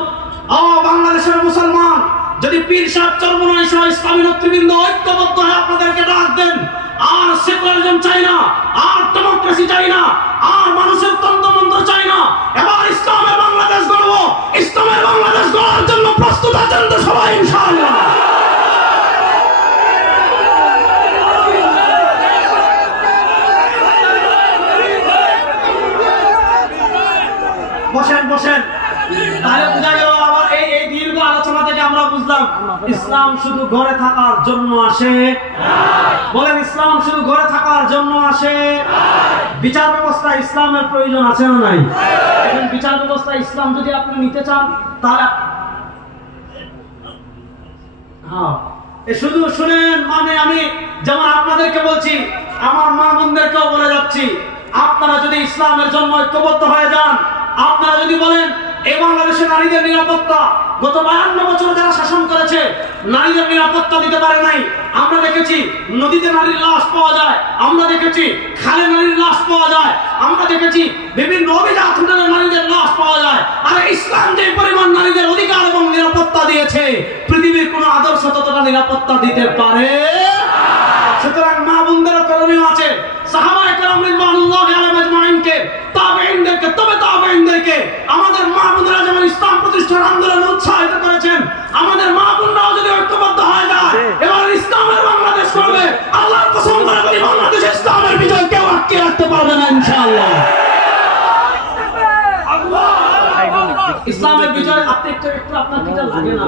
ও বাংলাদেশের মুসলমান, যদি পীর সাহেব চরমনাই সহ ইসলামী নেতৃবৃন্দ ঐক্যবদ্ধ হয়ে আপনাদেরকে ডাক দেন, আর সেকুলারিজম চাই না, আর ডেমোক্রেসি চাই না, আর মানুষের তন্ত্রমন্ত্র চাই না, এবার ইসলামের বাংলাদেশ গড়ব, ইসলামের বাংলাদেশ গড়ার জন্য প্রস্তুত আছেন তো সবাই ইনশাআল্লাহ? বসেন বসেন। তাহলে বোঝা গেল আবার এই দীর্ঘ আলোচনা থেকে আমরা বুঝলাম ইসলাম শুধু ঘরে থাকার জন্য আসে। বলেন ইসলাম শুধু ঘরে থাকার জন্য আসে। বিচার ব্যবস্থা ইসলামের প্রয়োজন আছে না নাই? এখন বিচার ব্যবস্থা ইসলাম যদি আপনি নিতে চান তাহলে শুধু শুনেন, মানে আমি যেমন আপনাদেরকে বলছি, আমার মা বোনদেরকেও বলে যাচ্ছি, আপনারা যদি ইসলামের জন্য ঐক্যবদ্ধ হয়ে যান, আপনারা যদি বলেন এই বাংলাদেশের নারীদের নিরাপত্তা গত 52 বছর যারা শাসন করেছে নারীদের নিরাপত্তা দিতে পারে নাই। আমরা দেখেছি নদীতে নারীর লাশ পাওয়া যায়, আমরা দেখেছি খালে নারীর লাশ পাওয়া যায়, আমরা দেখেছি বিভিন্ন অভিজাত হোটেলে নারীদের লাশ পাওয়া যায়। আর ইসলাম যে পরিমাণ নারীদের অধিকার এবং নিরাপত্তা দিয়েছে, পৃথিবীর কোন আদর্শ ততটা নিরাপত্তা দিতে পারে। সুতরাং মা বোনদেরও করণীয় আছে, সাহাবায়ে কেরাম রিদওয়ানুল্লাহি আলাইহিম আজমাইনকে, তাবেঈনদেরকে, তবে তাবেঈনদেরকে আমাদের মা বোনেরা যেমন ইসলাম প্রতিষ্ঠার আন্দোলনে উৎসাহিত করেছেন, আমাদের মা বোনরাও যদি ঐক্যবদ্ধ হয়ে যায়, এবার ইসলামের বাংলাদেশ করবে। আল্লাহর কসম করে বলি, বাংলাদেশে ইসলামের বিজয় কেউ আটকে রাখতে পারবে না ইনশাআল্লাহ। ইসলামের বিজয় আপনি একটু আপনার কি লাগে না?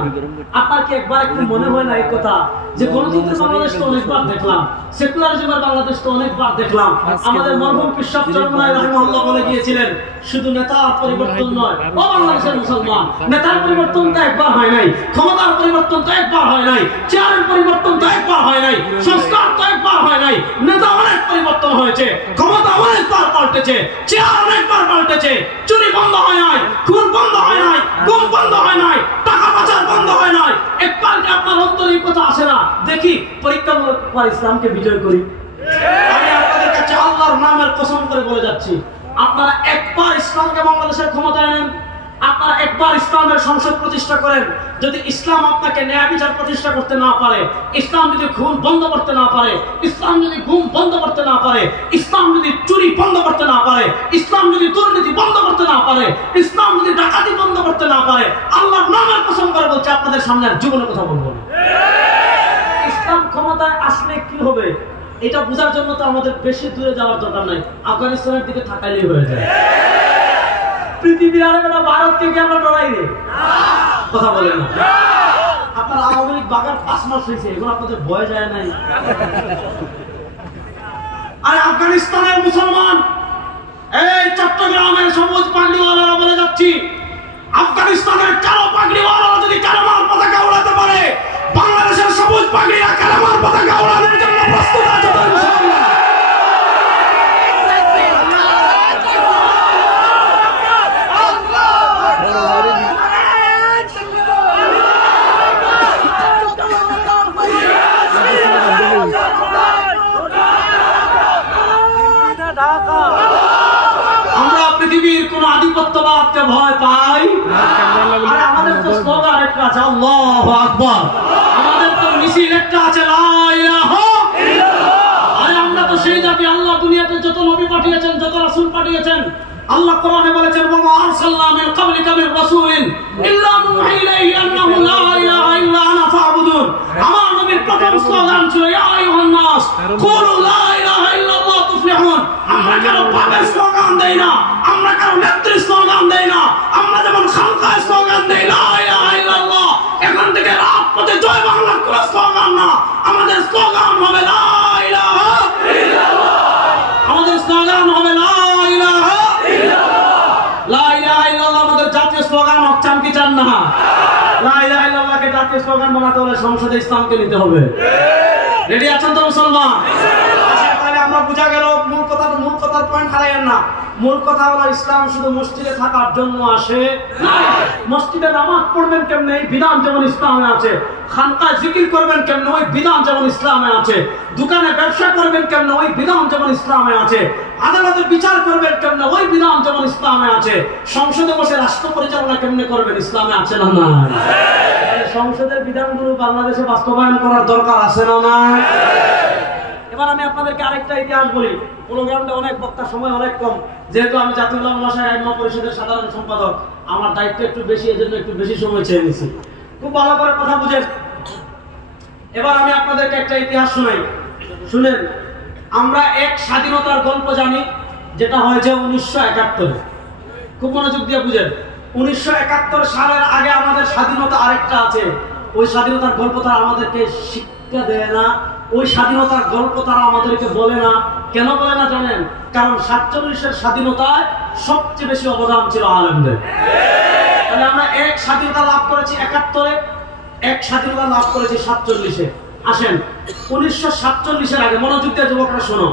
আপনার কি একবার একটু মনে হয় না এই কথা যে গণতন্ত্রের বাংলাদেশ তো অনেকবার দেখলাম, সেকুলারিজমের বাংলাদেশ তো অনেকবার দেখলাম। আমাদের মরহুম পীর সাহেব চরমনাই রাহিমাহুল্লাহ বলে গিয়েছিলেন, শুধু নেতার পরিবর্তন নয়, ও বাংলাদেশের মুসলমান, নেতার পরিবর্তন তো একবার হয় নাই, ক্ষমতার পরিবর্তন তো একবার হয় নাই, চেয়ারের পরিবর্তন তো একবার হয় নাই, সংস্কার তো একবার হয় নাই। নেতা অনেক পরিবর্তন হয়েছে, ক্ষমতা অনেকবার পাল্টেছে, চেয়ার অনেকবার পাল্টেছে, চুরি বন্ধ হয় নাই, খুন বন্ধ হয় নাই, গুম বন্ধ হয় নাই, টাকা একবার ইসলামকে বিজয় করি। আমি আপনাদের কাছে আল্লাহর নামের কসম করে বলে যাচ্ছি, আপনারা একবার ইসলামকে বাংলাদেশের ক্ষমতায় নেন, আপনারা একবার ইসলামের সংসদ প্রতিষ্ঠা করেন। যদি ইসলাম আপনাকে ন্যায় বিচার প্রতিষ্ঠা করতে না পারে, ইসলাম যদি খুন বন্ধ করতে না পারে, ইসলাম যদি গুম বন্ধ করতে না পারে, ইসলাম যদি চুরি বন্ধ করতে না পারে, ইসলাম যদি দুর্নীতি বন্ধ করতে না পারে, ইসলাম যদি ডাকাতি বন্ধ করতে না পারে, আল্লাহর নামের কসম করে বলছে আপনাদের সামনে আর জীবনের কথা বলবো না। ইসলাম ক্ষমতায় আসলে কি হবে এটা বোঝার জন্য তো আমাদের বেশি দূরে যাওয়ার দরকার নাই, আফগানিস্তানের দিকে তাকাইলেই হয়ে যায়। পৃথিবীর আরে বেটা ভারত থেকে আমরা ডরাই রে, কথা বলেন না। আপনার আওয়ামী লীগ বাগার 5 মাস হয়েছে, এখন আপনাদের ভয় যায় নাই? আরে আফগানিস্তানের মুসলমান, এই চট্টগ্রামের সবুজ পাগড়িওয়ালারা বলে যাচ্ছি, আফগানিস্তানের কালো পাগড়িওয়ালারা যদি কালেমার পতাকা উড়াতে পারে, বাংলাদেশের সবুজ পাগড়িরা কালেমার পতাকা উড়ানোর জন্য প্রস্তুত আছে তো ইনশাআল্লাহ। আমরা পৃথিবীর কোন আধিপত্যবাদকে ভয় পাই? আর আমাদের তো স্লোগান একটা আছে, আল্লাহু আকবার। আমাদের তো মিছিল একটা আছে, লা ইলাহা ইল্লাল্লাহ। আরে আমরা তো সেই জাতি, আল্লাহ দুনিয়াতে যত নবী পাঠিয়েছেন, যত রাসূল পাঠিয়েছেন, আল্লাহ কোরআনে বলেছেন, ওয়া মা আরসালনা মিন ক্বাবলিকা মির রাসূলিন ইল্লা নুহি ইলাইহি আন্নাহু লা ইলাহা ইল্লা আনা ফা'বুদুন। আমার নবীর প্রথম স্লোগান ছিল, ইয়া আইয়ুহান নাস কুলু লা ইলাহা ইল্লাল্লাহ তুফলিহুন। আমরা কারো বাপের স্লোগান দেই না, আমরা কারো নেত্রীর স্লোগান দেই না, আমরা যেমন খানকায় স্লোগান দেই লা ইলাহা ইল্লাল্লাহ, এখন থেকে রাজপথে জয় বাংলার কোন স্লোগান না, আমাদের স্লোগান হবে লা ইলাহা ইল্লাল্লাহ। আমাদের স্লোগান হবে লা ইলাহা ইল্লাল্লাহ। লা ইলাহা ইল্লাল্লাহ আমাদের জাতীয় স্লোগান হোক, চান কি চান না? লা ইলাহা ইল্লাল্লাহকে জাতীয় স্লোগান বানাতে হলে সংসদে ইসলামকে নিতে হবে। রেডি আছেন তো মুসলমান? তাহলে আমরা বুঝা গেল মূল কথার পয়েন্ট হারাইয়েন না। মূল কথা হলো ইসলাম শুধু মসজিদে থাকার জন্য আসে না। মসজিদে নামাজ পড়বেন কেমনে, এই বিধান যেমন ইসলামে আছে। খানকায় জিকির করবেন কেমনে, ওই বিধান যেমন ইসলামে আছে। দোকানে ব্যবসা করবেন কেমনে, ওই বিধান যেমন ইসলামে আছে। আদালতে বিচার করবেন কেমনে, ওই বিধান যেমন ইসলামে আছে। সংসদে বসে রাষ্ট্র পরিচালনা কেমনে করবেন, ইসলামে আছে না না? সংসদের বিধানগুলো বাংলাদেশে বাস্তবায়ন করার দরকার আছে না না? এবার আমি আপনাদেরকে আরেকটা ইতিহাস বলি। প্রোগ্রামটা অনেক, বক্তার সময় অনেক কম, যেহেতু আমি জাতীয় উলামা আইম্মা পরিষদের সাধারণ সম্পাদক, আমার দায়িত্ব একটু বেশি, এজন্য একটু বেশি সময় চেয়ে নিয়েছি। খুব ভালো করে কথা বুঝেন। এবার আমি আপনাদেরকে একটা ইতিহাস শোনাই, শুনেন। আমরা এক স্বাধীনতার গল্প জানি, যেটা হয়েছে 1971-এ। খুব মনোযোগ দিয়ে বুঝেন। 1971 সালের আগে আমাদের স্বাধীনতা আরেকটা আছে। ওই স্বাধীনতার গল্প তারা আমাদেরকে শিক্ষা দেয় না, ওই স্বাধীনতার গল্প তারা আমাদেরকে বলে না। কেন বলে না জানেন? কারণ 47-এর স্বাধীনতায় সবচেয়ে বেশি অবদান ছিল আলেমদের। তাহলে আমরা এক স্বাধীনতা লাভ করেছি 71-এ, এক স্বাধীনতা লাভ করেছি 47-এ। আসেন 1947-এর আগে, মনোযোগ দিয়ে যুবকরা শোনো,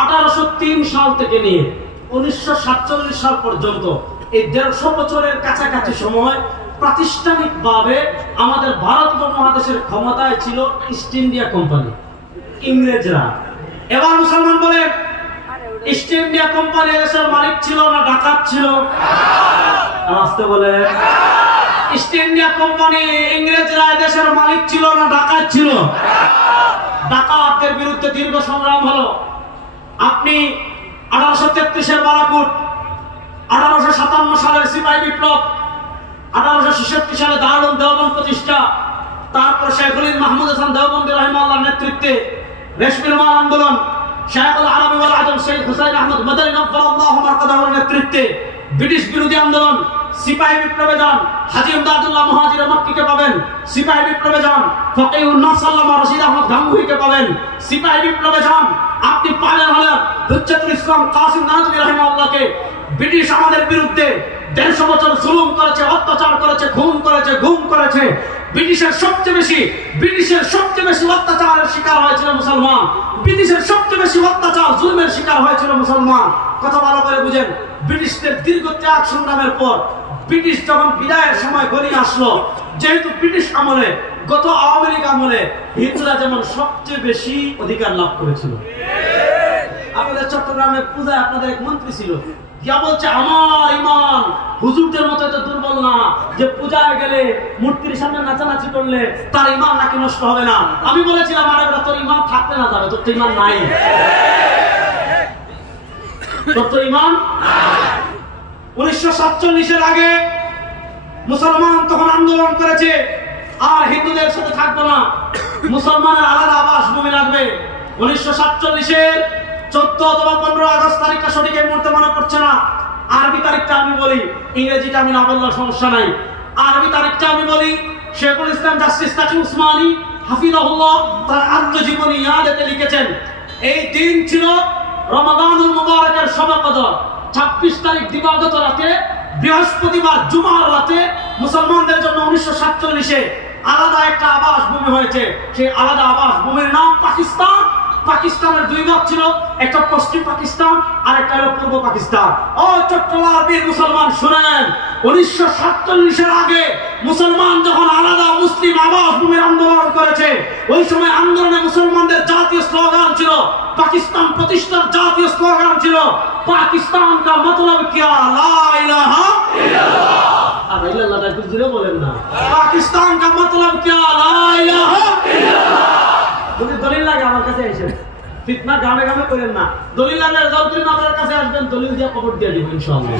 1803 সাল থেকে নিয়ে 1947 সাল পর্যন্ত এই 150 বছরের কাছাকাছি সময় প্রাতিষ্ঠানিকভাবে আমাদের ভারত উপমহাদেশের ক্ষমতায় ছিল ইস্ট ইন্ডিয়া কোম্পানি, ইংরেজরা। এবার মুসলমান বলে, ইস্ট ইন্ডিয়া কোম্পানি দেশের মালিক ছিল না ডাকাত ছিল? আসতে বলে, ইস্ট ইন্ডিয়া কোম্পানি ইংরেজরা দেশের মালিক ছিল না ডাকাত ছিল? ডাকাতদের বিরুদ্ধে দীর্ঘ সংগ্রাম হলো। আপনি 1833-এর বালাকোট, 1857 সালের সিপাহী বিপ্লব, 1866 সালে দারুল দেওবন্দ প্রতিষ্ঠা, তারপর শেখুল মাহমুদ হাসান দেওবন্দি রাহিমাহুল্লাহর নেতৃত্বে রেশমির মাল আন্দোলন, শায়খুল আরবি ওয়াল আজম শেখ হুসাইন আহমদ মাদানী নওয়াল্লাহু মারকাদাহুর নেতৃত্বে ব্রিটিশ বিরোধী আন্দোলন, সিপাহী বিপ্লবে যান হাজী ইমদাদুল্লাহ মুহাজির মক্কিকে পাবেন, সিপাহী বিপ্লবে যান ফকিহুন নাস আল্লামা রশিদ আহমদ গাঙ্গুহিকে পাবেন, সিপাহী বিপ্লবে যান আপনি পাবেন হলেন হুজ্জাতুল ইসলাম কাসিম নাজমী রাহিমাহুল্লাহকে। ব্রিটিশ আমাদের বিরুদ্ধে 150 বছর জুলুম করেছে, অত্যাচার করেছে, খুন করেছে, গুম করেছে। ব্রিটিশের সবচেয়ে বেশি অত্যাচারের শিকার হয়েছিল মুসলমান। ব্রিটিশের সবচেয়ে বেশি অত্যাচার জুলুমের শিকার হয়েছিল মুসলমান। কথা ভালো করে বুঝেন। ব্রিটিশদের দীর্ঘ ত্যাগ সংগ্রামের পর ব্রিটিশ যখন বিদায়ের সময় ঘনিয়ে আসলো, যেহেতু ব্রিটিশ আমলে গত আওয়ামী লীগ আমলে হিন্দুরা যেমন সবচেয়ে বেশি অধিকার লাভ করেছিল। আপনাদের চট্টগ্রামে পূজায় আপনাদের এক মন্ত্রী ছিল, গিয়া বলছে আমার ইমান হুজুরদের মতো এত দুর্বল না যে পূজায় গেলে মূর্তির সামনে নাচানাচি করলে তার ইমান নাকি নষ্ট হবে না। আমি বলেছিলাম আরে বেটা, তোর ইমান থাকতে না যাবে, তোর তো ইমান নাই, তোর তো ইমান। 1947-এর আগে মুসলমান তখন আন্দোলন করেছে, আর হিন্দুদের সাথে থাকবো না, মুসলমানের আলাদা আবাস ভূমি লাগবে। 1947-এর 14 অথবা 15 আগস্ট তারিখটা সঠিক এই মুহূর্তে মনে পড়ছে না, আরবি তারিখটা আমি বলি, ইংরেজিটা আমি না বললে সমস্যা নাই। আরবি তারিখটা আমি বলি, শেখুল ইসলাম জাস্টিস তাকি উসমানী হাফিজাহুল্লাহ তার আত্মজীবনী ইয়াদেতে লিখেছেন, এই দিন ছিল রমাদানুল মুবারকের শবে কদর। 26 তারিখ দিবাগত রাতে, বৃহস্পতিবার জুমার রাতে মুসলমানদের জন্য 1947-এ আলাদা একটা আবাস ভূমি হয়েছে। সেই আলাদা আবাস ভূমির নাম পাকিস্তান। পাকিস্তানের দুই ভাগ ছিল, একটা পশ্চিম পাকিস্তান আর একটা হলো পূর্ব পাকিস্তান। ও চট্টগ্রামের মুসলমান শুনেন, 1947-এর আগে মুসলমান যখন আলাদা মুসলিম আবাস ভূমির আন্দোলন করেছে, ওই সময় আন্দোলনে মুসলমানদের জাতীয় স্লোগান ছিল, পাকিস্তান প্রতিষ্ঠার জাতীয় স্লোগান ছিল পাকিস্তান কা মতলব কিয়া লা ইলাহা ইল্লাল্লাহ। আর ইল্লাল্লাহটা একটু জোরে বলেন না, পাকিস্তান কা মতলব কিয়া লা ইলাহা ইল্লাল্লাহ। যদি দলিল লাগে আমার কাছে এসে, ফিতনা গ্রামে গ্রামে করেন না, দলিল লাগলে দলিল আপনার কাছে আসবেন, দলিল দিয়ে কবর দিয়ে দিব ইনশাআল্লাহ।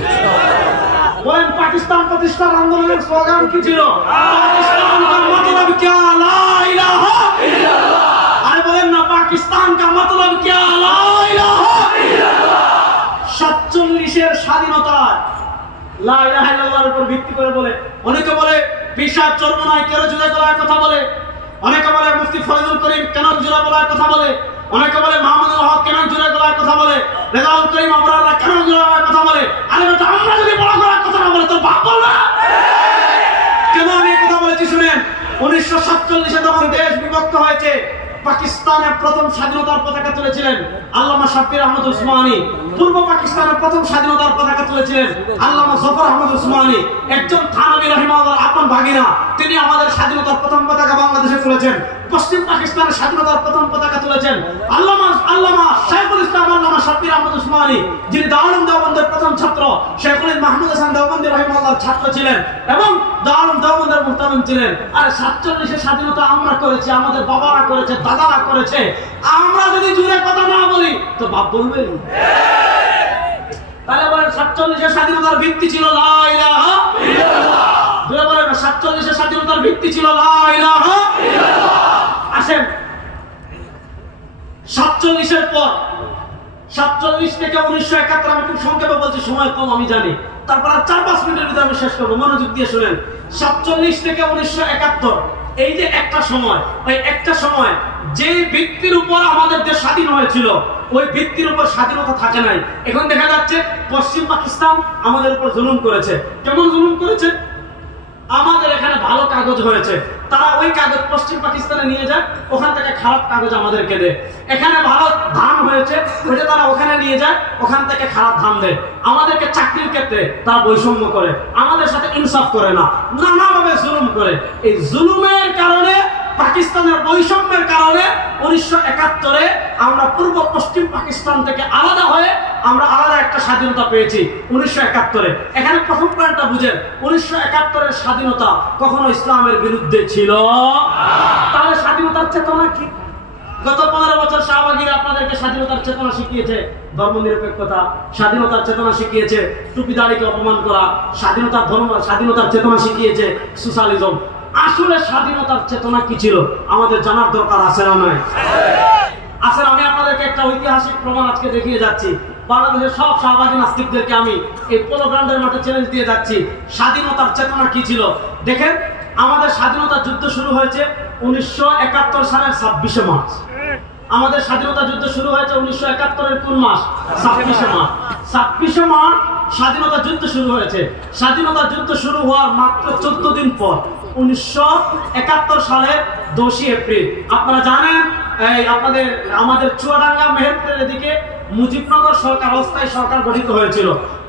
বলেন পাকিস্তান প্রতিষ্ঠার আন্দোলনের স্লোগান কি ছিল? পাকিস্তান কা মতলব কিয়া লা ইলাহা ইল্লাল্লাহ। আরে বলেন না, পাকিস্তান কা মতলব কিয়া লা ইলাহা ইল্লাল্লাহ। 47-এর স্বাধীনতা লা ইলাহা ইল্লাল্লাহর উপর ভিত্তি করে বলে। অনেকে বলে পিসাব চর্মনায় কেন জুলাই গলার কথা বলে, অনেকে বলে মুফতি ফয়জুল করিম কেন জুলাই গলার কথা বলে, অনেকে বলে মাহমুদুল হক কেন জুলাই গলার কথা বলে, রেজাউল করিম আবরাররা কেন জুলাই গলার কথা বলে। আরে বেটা, আমরা যদি বড় গলার কথা না বলে তো বাপ বলবে না। কেন আমি এই কথা বলেছি শুনেন, 1947-এ যখন দেশ বিভক্ত হয়েছে, পাকিস্তানের প্রথম স্বাধীনতার পতাকা তুলেছিলেন আল্লামা শাব্বির আহমদ উসমানী। পূর্ব পাকিস্তানের প্রথম স্বাধীনতার পতাকা তুলেছিলেন আল্লামা জফর আহমদ উসমানী, একজন থানভী রাহিমাহুল্লাহর আপন ভাগিনা। তিনি আমাদের স্বাধীনতার প্রথম পতাকা বাংলাদেশে তুলেছেন। পশ্চিম পাকিস্তানের স্বাধীনতার প্রথম পতাকা তুলেছেন আল্লামা শেখুল ইসলাম আল্লামা শাব্বির আহমদ উসমানী, যিনি দারুল দেওবন্দের প্রথম ছাত্র, শেখুল মাহমুদ হাসান দেওবন্দি রাহিমাহুল্লাহর ছাত্র ছিলেন এবং দারুল দেওবন্দের মুহতামিম ছিলেন। আর 47-এর স্বাধীনতা আমরা করেছি, আমাদের বাবারা করেছে, দাদারা করেছে। আমরা যদি জুড়ে কথা না বলি তো বাপ বলবেন। তাহলে বলেন 47-এর স্বাধীনতার ভিত্তি ছিল লা ইলাহা ইল্লাল্লাহ। জুড়ে বলেন 47-এর স্বাধীনতার ভিত্তি ছিল লা ইলাহা ইল্লাল্লাহ। আসেন 47-এর পর, 47 থেকে 1971, আমি খুব সংক্ষেপে বলছি, সময় কম আমি জানি, তারপর 4-5 মিনিটের ভিতরে আমি শেষ করবো, মনোযোগ দিয়ে শুনেন। 47 থেকে 1971, এই যে একটা সময়, ওই একটা সময় যে ভিত্তির উপর আমাদের দেশ স্বাধীন হয়েছিল, ওই ভিত্তির উপর স্বাধীনতা থাকে নাই। এখন দেখা যাচ্ছে পশ্চিম পাকিস্তান আমাদের উপর জুলুম করেছে। কেমন জুলুম করেছে? আমাদের এখানে ভালো কাগজ হয়েছে, তারা ওই কাগজ পশ্চিম পাকিস্তানে নিয়ে যায়, ওখান থেকে খারাপ কাগজ আমাদেরকে দেয়। এখানে ভালো ধান হয়েছে, ওইটা তারা ওখানে নিয়ে যায়, ওখান থেকে খারাপ ধান দেয়। আমাদেরকে চাকরির ক্ষেত্রে তারা বৈষম্য করে, আমাদের সাথে ইনসাফ করে না, নানাভাবে জুলুম করে। এই জুলুমের কারণে, পাকিস্তানের বৈষম্যের কারণে 1971-এ আমরা পূর্ব পশ্চিম পাকিস্তান থেকে আলাদা হয়ে আমরা আলাদা একটা স্বাধীনতা পেয়েছি 1971-এ। এখানে প্রথম পয়েন্টটা বুঝেন, 1971-এর স্বাধীনতা কখনো ইসলামের বিরুদ্ধে ছিল। তাহলে স্বাধীনতার চেতনা কি? গত 15 বছর শাহবাগীরা আপনাদেরকে স্বাধীনতার চেতনা শিখিয়েছে, ধর্মনিরপেক্ষতা, স্বাধীনতার চেতনা শিখিয়েছে টুপিদারিকে অপমান করা, স্বাধীনতার চেতনা শিখিয়েছে সোশ্যালিজম। আসলে স্বাধীনতার চেতনা কি ছিল আমাদের জানার দরকার আছে না নাই? আসলে আমি আপনাদেরকে একটা ঐতিহাসিক প্রমাণ আজকে দেখিয়ে যাচ্ছি। বাংলাদেশের সব শাহবাগী নাস্তিকদেরকে আমি এই পোলোগ্রাউন্ডের মাঠে চ্যালেঞ্জ দিয়ে যাচ্ছি, স্বাধীনতার চেতনা কি ছিল। দেখেন, আমাদের স্বাধীনতা যুদ্ধ শুরু হয়েছে 1971 সালের 26শে মার্চ। আমাদের স্বাধীনতা যুদ্ধ শুরু হয়েছে 1971-এর কোন মাস? 26শে মার্চ। 26শে মার্চ স্বাধীনতা যুদ্ধ শুরু হয়েছে। স্বাধীনতা যুদ্ধ শুরু হওয়ার মাত্র 14 দিন পর 1971 সালের 10ই এপ্রিল, আপনারা জানেন আমাদের চুয়াডাঙ্গা মেহেরপুরের এদিকে মুজিবনগর সরকার, অস্থায়ী সরকার গঠিত হয়েছিল।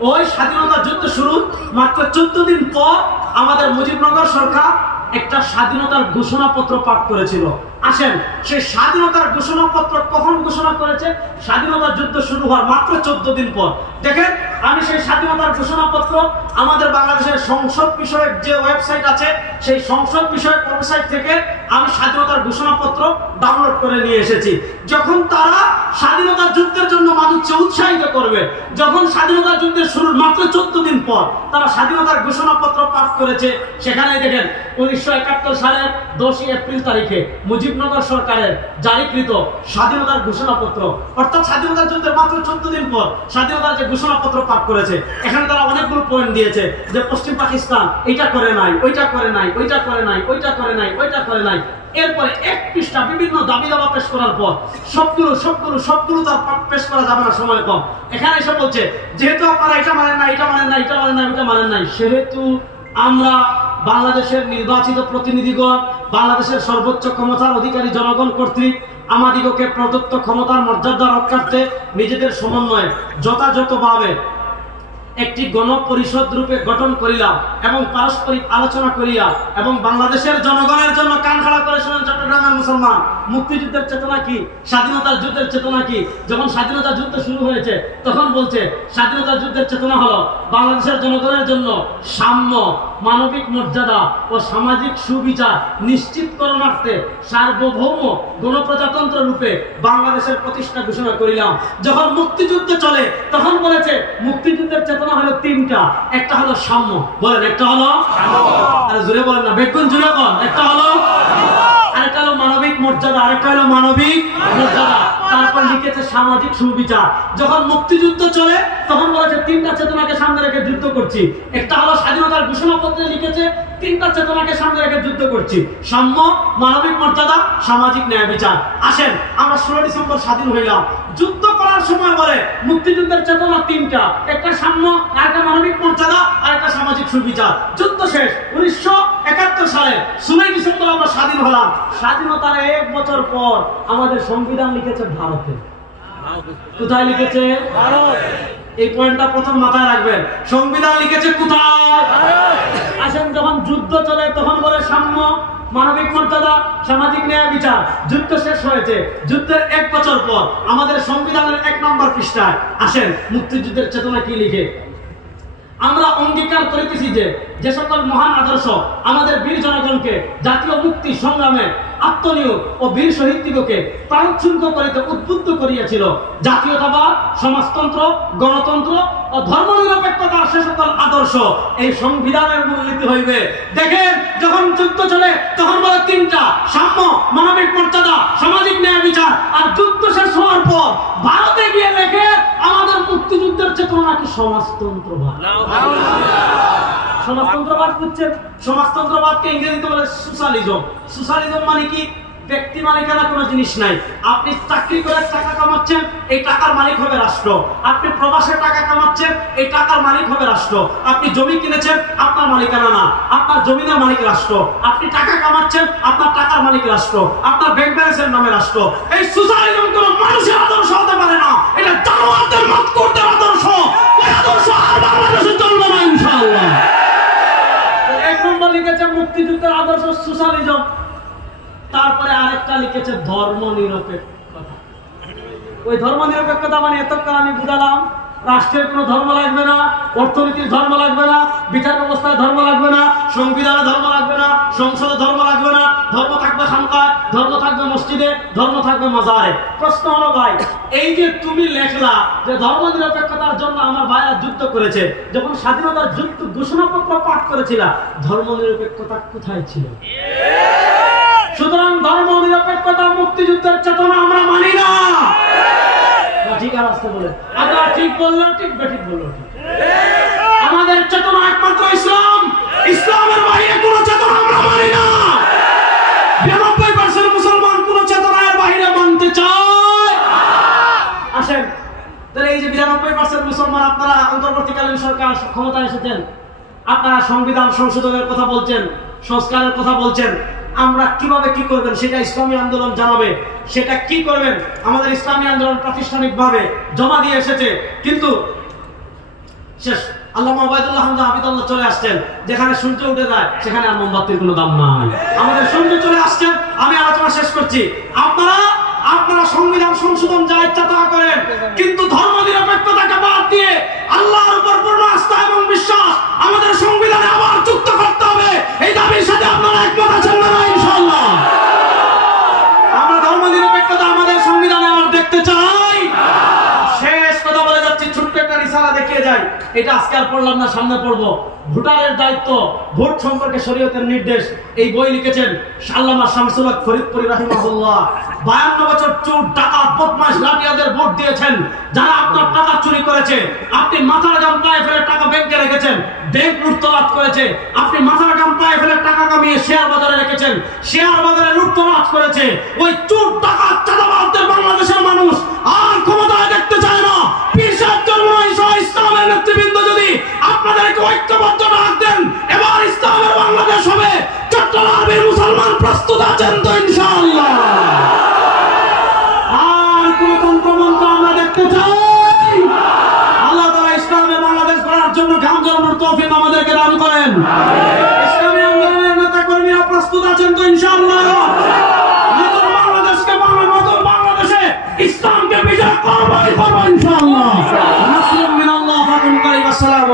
ওই স্বাধীনতা যুদ্ধ শুরু মাত্র 14 দিন পর আমাদের মুজিবনগর সরকার একটা স্বাধীনতার ঘোষণাপত্র পাঠ করেছিল। আসেন, সেই স্বাধীনতার ঘোষণাপত্র কখন ঘোষণা করেছে? স্বাধীনতা যুদ্ধ শুরু হওয়ার মাত্র 14 দিন পর। দেখেন, আমি সেই স্বাধীনতার ঘোষণাপত্র আমাদের বাংলাদেশের সংসদ বিষয়ক যে ওয়েবসাইট আছে, সেই সংসদ বিষয়ক ওয়েবসাইট থেকে আমি স্বাধীনতার ঘোষণাপত্র ডাউনলোড করে নিয়ে এসেছি। যখন তারা স্বাধীনতা যুদ্ধের জন্য মানুষকে উৎসাহিত করবে, যখন স্বাধীনতা যুদ্ধের শুরুর মাত্র 14 দিন পর তারা স্বাধীনতার ঘোষণাপত্র পাঠ করেছে, সেখানে দেখেন 1971 সালের 10 এপ্রিল তারিখে মুজিবনগর সরকারের জারিকৃত স্বাধীনতার ঘোষণাপত্র, অর্থাৎ স্বাধীনতা যুদ্ধের মাত্র 14 দিন পর স্বাধীনতার যে ঘোষণাপত্র পাঠ করেছে, এখানে তারা অনেকগুলো পয়েন্ট দিয়েছে যে পশ্চিম পাকিস্তান এটা করে নাই, ওইটা করে নাই, ওইটা করে নাই, ওইটা করে নাই, ওইটা করে নাই। এরপরে এক পৃষ্ঠা বিভিন্ন দাবি দাবা পেশ করার পর সবগুলো তার পেশ করা যাবে না, সময় কম। এখানে এসে বলছে যেহেতু আপনারা এটা মানেন না, এটা মানেন না, এটা মানেন না, এটা মানেন নাই, সেহেতু আমরা বাংলাদেশের নির্বাচিত প্রতিনিধিগণ, বাংলাদেশের সর্বোচ্চ ক্ষমতার অধিকারী জনগণ কর্তৃক আমাদিগকে প্রদত্ত ক্ষমতার মর্যাদা রক্ষার্থে নিজেদের সমন্বয়ে যথাযথভাবে একটি গণপরিষদ রূপে গঠন করিলাম এবং পারস্পরিক আলোচনা করিয়া এবং বাংলাদেশের জনগণের জন্য কান খাড়া করে শুনেন চট্টগ্রামের মুসলমান, মুক্তিযুদ্ধের চেতনা কি, স্বাধীনতার যুদ্ধের চেতনা কি। যখন স্বাধীনতা যুদ্ধ শুরু হয়েছে তখন বলছে স্বাধীনতা যুদ্ধের চেতনা হলো বাংলাদেশের জনগণের জন্য সাম্য, মানবিক মর্যাদা ও সামাজিক সুবিচার নিশ্চিতকরণার্থে সার্বভৌম গণপ্রজাতন্ত্র রূপে বাংলাদেশের প্রতিষ্ঠা ঘোষণা করিলাম। যখন মুক্তিযুদ্ধ চলে তখন বলেছে মুক্তিযুদ্ধের চেতনা হলো তিনটা, একটা হলো সাম্য, বলেন একটা হলো, আরে জোরে বলেন না, বেগুন জোরে বলেন, একটা হলো, আরেকটা হলো মানবিক মর্যাদা, আরেকটা হলো মানবিক মর্যাদা, তারপর লিখেছে সামাজিক সুবিচার। যখন মুক্তিযুদ্ধ চলে তখন বলেছে তিনটা চেতনাকে সামনে রেখে যুদ্ধ করছি। একটা হলো স্বাধীনতার ঘোষণাপত্রে লিখেছে তিনটা চেতনাকে সামনে রেখে যুদ্ধ করছি, সাম্য, মানবিক মর্যাদা, সামাজিক ন্যায় বিচার। আসেন, আমরা 16 ডিসেম্বর স্বাধীন হইলাম। যুদ্ধ করার সময় বলে মুক্তিযুদ্ধের চেতনা তিনটা, একটা সাম্য, আরেকটা মানবিক মর্যাদা, আরেকটা সামাজিক সুবিচার। যুদ্ধ শেষ 1971 সালে 16 ডিসেম্বর আমরা স্বাধীন হলাম। স্বাধীনতার 1 বছর পর আমাদের সংবিধান লিখেছে ভারতে। কোথায় লিখেছে? ভারত। এই পয়েন্টটা প্রথম মাথায় রাখবেন, সংবিধান লিখেছে কোথায়? আসেন, যখন যুদ্ধ চলে তখন বলে সাম্য, মানবিক মর্যাদা, সামাজিক ন্যায় বিচার। যুদ্ধ শেষ হয়েছে, যুদ্ধের 1 বছর পর আমাদের সংবিধানের 1 নম্বর পৃষ্ঠায় আসেন মুক্তিযুদ্ধের চেতনা কি লিখে। আমরা অঙ্গীকার করিতেছি যে সকল মহান আদর্শ আমাদের বীর জনগণকে জাতীয় মুক্তি সংগ্রামে আত্মনিয়োগ ও বীর শহীদদিগকে প্রাণোৎসর্গ করিতে উদ্বুদ্ধ করিয়াছিল, জাতীয়তাবাদ, সমাজতন্ত্র, গণতন্ত্র ও ধর্মনিরপেক্ষতার সে সকল আদর্শ এই সংবিধানের মূলনীতি হইবে। দেখেন, যখন যুদ্ধ চলে তখন বলে তিনটা, সাম্য, মানবিক মর্যাদা, সামাজিক ন্যায় বিচার। আর যুদ্ধ শেষ হওয়ার পর ভারতে গিয়ে লেখে আমাদের মুক্তিযুদ্ধের চেতনা নাকি সমাজতন্ত্রবাদ। সমাজতন্ত্রবাদ বুঝছেন? সমাজতন্ত্রবাদকে ইংরেজিতে বলে সোশ্যালিজম। সোশ্যালিজম মানে কি? ব্যক্তি মালিকানা কোনো জিনিস নাই। আপনি চাকরি করে টাকা কামাচ্ছেন, এই টাকার মালিক হবে রাষ্ট্র। আপনি প্রবাসে টাকা কামাচ্ছেন, এই টাকার মালিক হবে রাষ্ট্র। আপনি জমি কিনেছেন, আপনার মালিকানা না, আপনার জমিনের মালিক রাষ্ট্র। আপনি টাকা কামাচ্ছেন, আপনার টাকার মালিক রাষ্ট্র, আপনার ব্যাংক ব্যালেন্সের নামে রাষ্ট্র। এই সোশ্যালিজম কোনো মানুষের আদর্শ হতে পারে না, এটা জানোয়ারদের মাত করতে আদর্শ। ওই আদর্শ আর বাংলাদেশে চলবে না ইনশাআল্লাহ। 1 নম্বর লিখেছে মুক্তিযুদ্ধের আদর্শ সোশ্যালিজম। তারপরে আরেকটা লিখেছে ধর্ম নিরপেক্ষতা। ওই ধর্ম নিরপেক্ষতা মানে এতক্ষণ আমি বুঝালাম রাষ্ট্রের কোনো ধর্ম লাগবে না, অর্থনীতির ধর্ম লাগবে না, বিচার ব্যবস্থায় ধর্ম লাগবে না, সংবিধানে ধর্ম লাগবে না, সংসদে ধর্ম লাগবে না, ধর্ম থাকবে খানকায়, ধর্ম থাকবে মসজিদে, ধর্ম থাকবে মাজারে। প্রশ্ন হলো ভাই, এই যে তুমি লেখলা যে ধর্ম নিরপেক্ষতার জন্য আমার ভাইরা যুদ্ধ করেছে, যখন স্বাধীনতার যুদ্ধ ঘোষণাপত্র পাঠ করেছিলা, ধর্ম নিরপেক্ষতা কোথায় ছিল? সুতরাং ধর্ম নিরপেক্ষতা মুক্তিযুদ্ধের চেতনা আমরা মানি না। ঠিক আছে বলে আবার ঠিক বললো, ঠিক বেঠিক বললো, ঠিক। আমাদের চেতনা একমাত্র ইসলাম, ইসলামের বাইরে কোনো চেতনা আমরা মানি না। 92% মুসলমান কোন চেতনার বাইরে মানতে চায়। আসেন, তাহলে এই যে 92% মুসলমান, আপনারা অন্তর্বর্তীকালীন সরকার ক্ষমতায় এসেছেন, আপনারা সংবিধান সংশোধনের কথা বলছেন, সংস্কারের কথা বলছেন। আমরা কিভাবে কি করবেন সেটা ইসলামী আন্দোলন জানাবে। সেটা কি করবেন আমাদের ইসলামী আন্দোলন প্রাতিষ্ঠানিকভাবে জমা দিয়ে এসেছে, কিন্তু শেষ আল্লামা ওবায়দুল্লাহ হামজা হাফিজাল্লাহ চলে আসছেন, যেখানে সূর্য উঠে যায় সেখানে আর মোমবাতির কোনো দাম নাই। আমাদের সূর্য চলে আসছেন, আমি আলোচনা শেষ করছি। আপনারা সংবিধান সংশোধন যা ইচ্ছা তা করেন, কিন্তু ধর্ম নিরপেক্ষতাকে বাদ দিয়ে আল্লাহর উপর পূর্ণ আস্থা এবং বিশ্বাস আমাদের সংবিধানে আবার যুক্ত করতে হবে। এই দাবির সাথে আপনারা একমত আছেন না? ইনশাআল্লাহ আমরা ধর্ম নিরপেক্ষতা আমাদের সংবিধানে আবার দেখতে চাই। শেষ কথা বলে যাচ্ছি, ছোট্ট একটা রিসালা দেখিয়ে যাই। এটা আজকে আর পড়লাম না, সামনে পড়বো। ভোটারের দায়িত্ব, ভোট সম্পর্কে শরীয়তের নির্দেশ, এই বই লিখেছেন আল্লামা শামসুল হক ফরিদপুরি রাহিমাহুল্লাহ। 52 বছর চোর, ডাকাত, বদমাশ, লাঠিয়াদের ভোট দিয়েছেন। যারা আপনার টাকা চুরি করেছে, আপনি মাথার গাম পায়ে ফেলে টাকা ব্যাংকে রেখেছেন, ব্যাংক লুটতরাজ করেছে। আপনি মাথার গাম পায়ে ফেলে টাকা কামিয়ে শেয়ার বাজারে রেখেছেন, শেয়ার বাজারে লুটতরাজ করেছে। ওই চোর, ডাকাত, চাঁদাবাজদের বাংলাদেশের মানুষ আর ক্ষমতায় দেখতে চায় না। পীর সাহেব চরমনাই সহ ইসলামের নেতৃবৃন্দ যদি আপনাদেরকে ঐক্যবদ্ধ ডাক দেন, এবার ইসলামের বাংলাদেশ হবে। চট্টগ্রামের মুসলমান প্রস্তুত আছেন তো ইনশাআল্লাহ? আর কোন তন্ত্রমন্ত্র আমরা দেখতে চাই? আল্লাহ তাআলা ইসলামের বাংলাদেশ গড়ার জন্য ঘাম ঝরানোর তৌফিক আমাদেরকে দান করেন। ইসলামী আন্দোলনের নেতা কর্মীরা প্রস্তুত আছেন তো ইনশাআল্লাহ? নতুন বাংলাদেশকে নতুন বাংলাদেশে ইসলামকে বিজয় করবো ইনশাআল্লাহ। নাসরুম মিনাল্লাহ, ফাতুন করিম। আসসালামু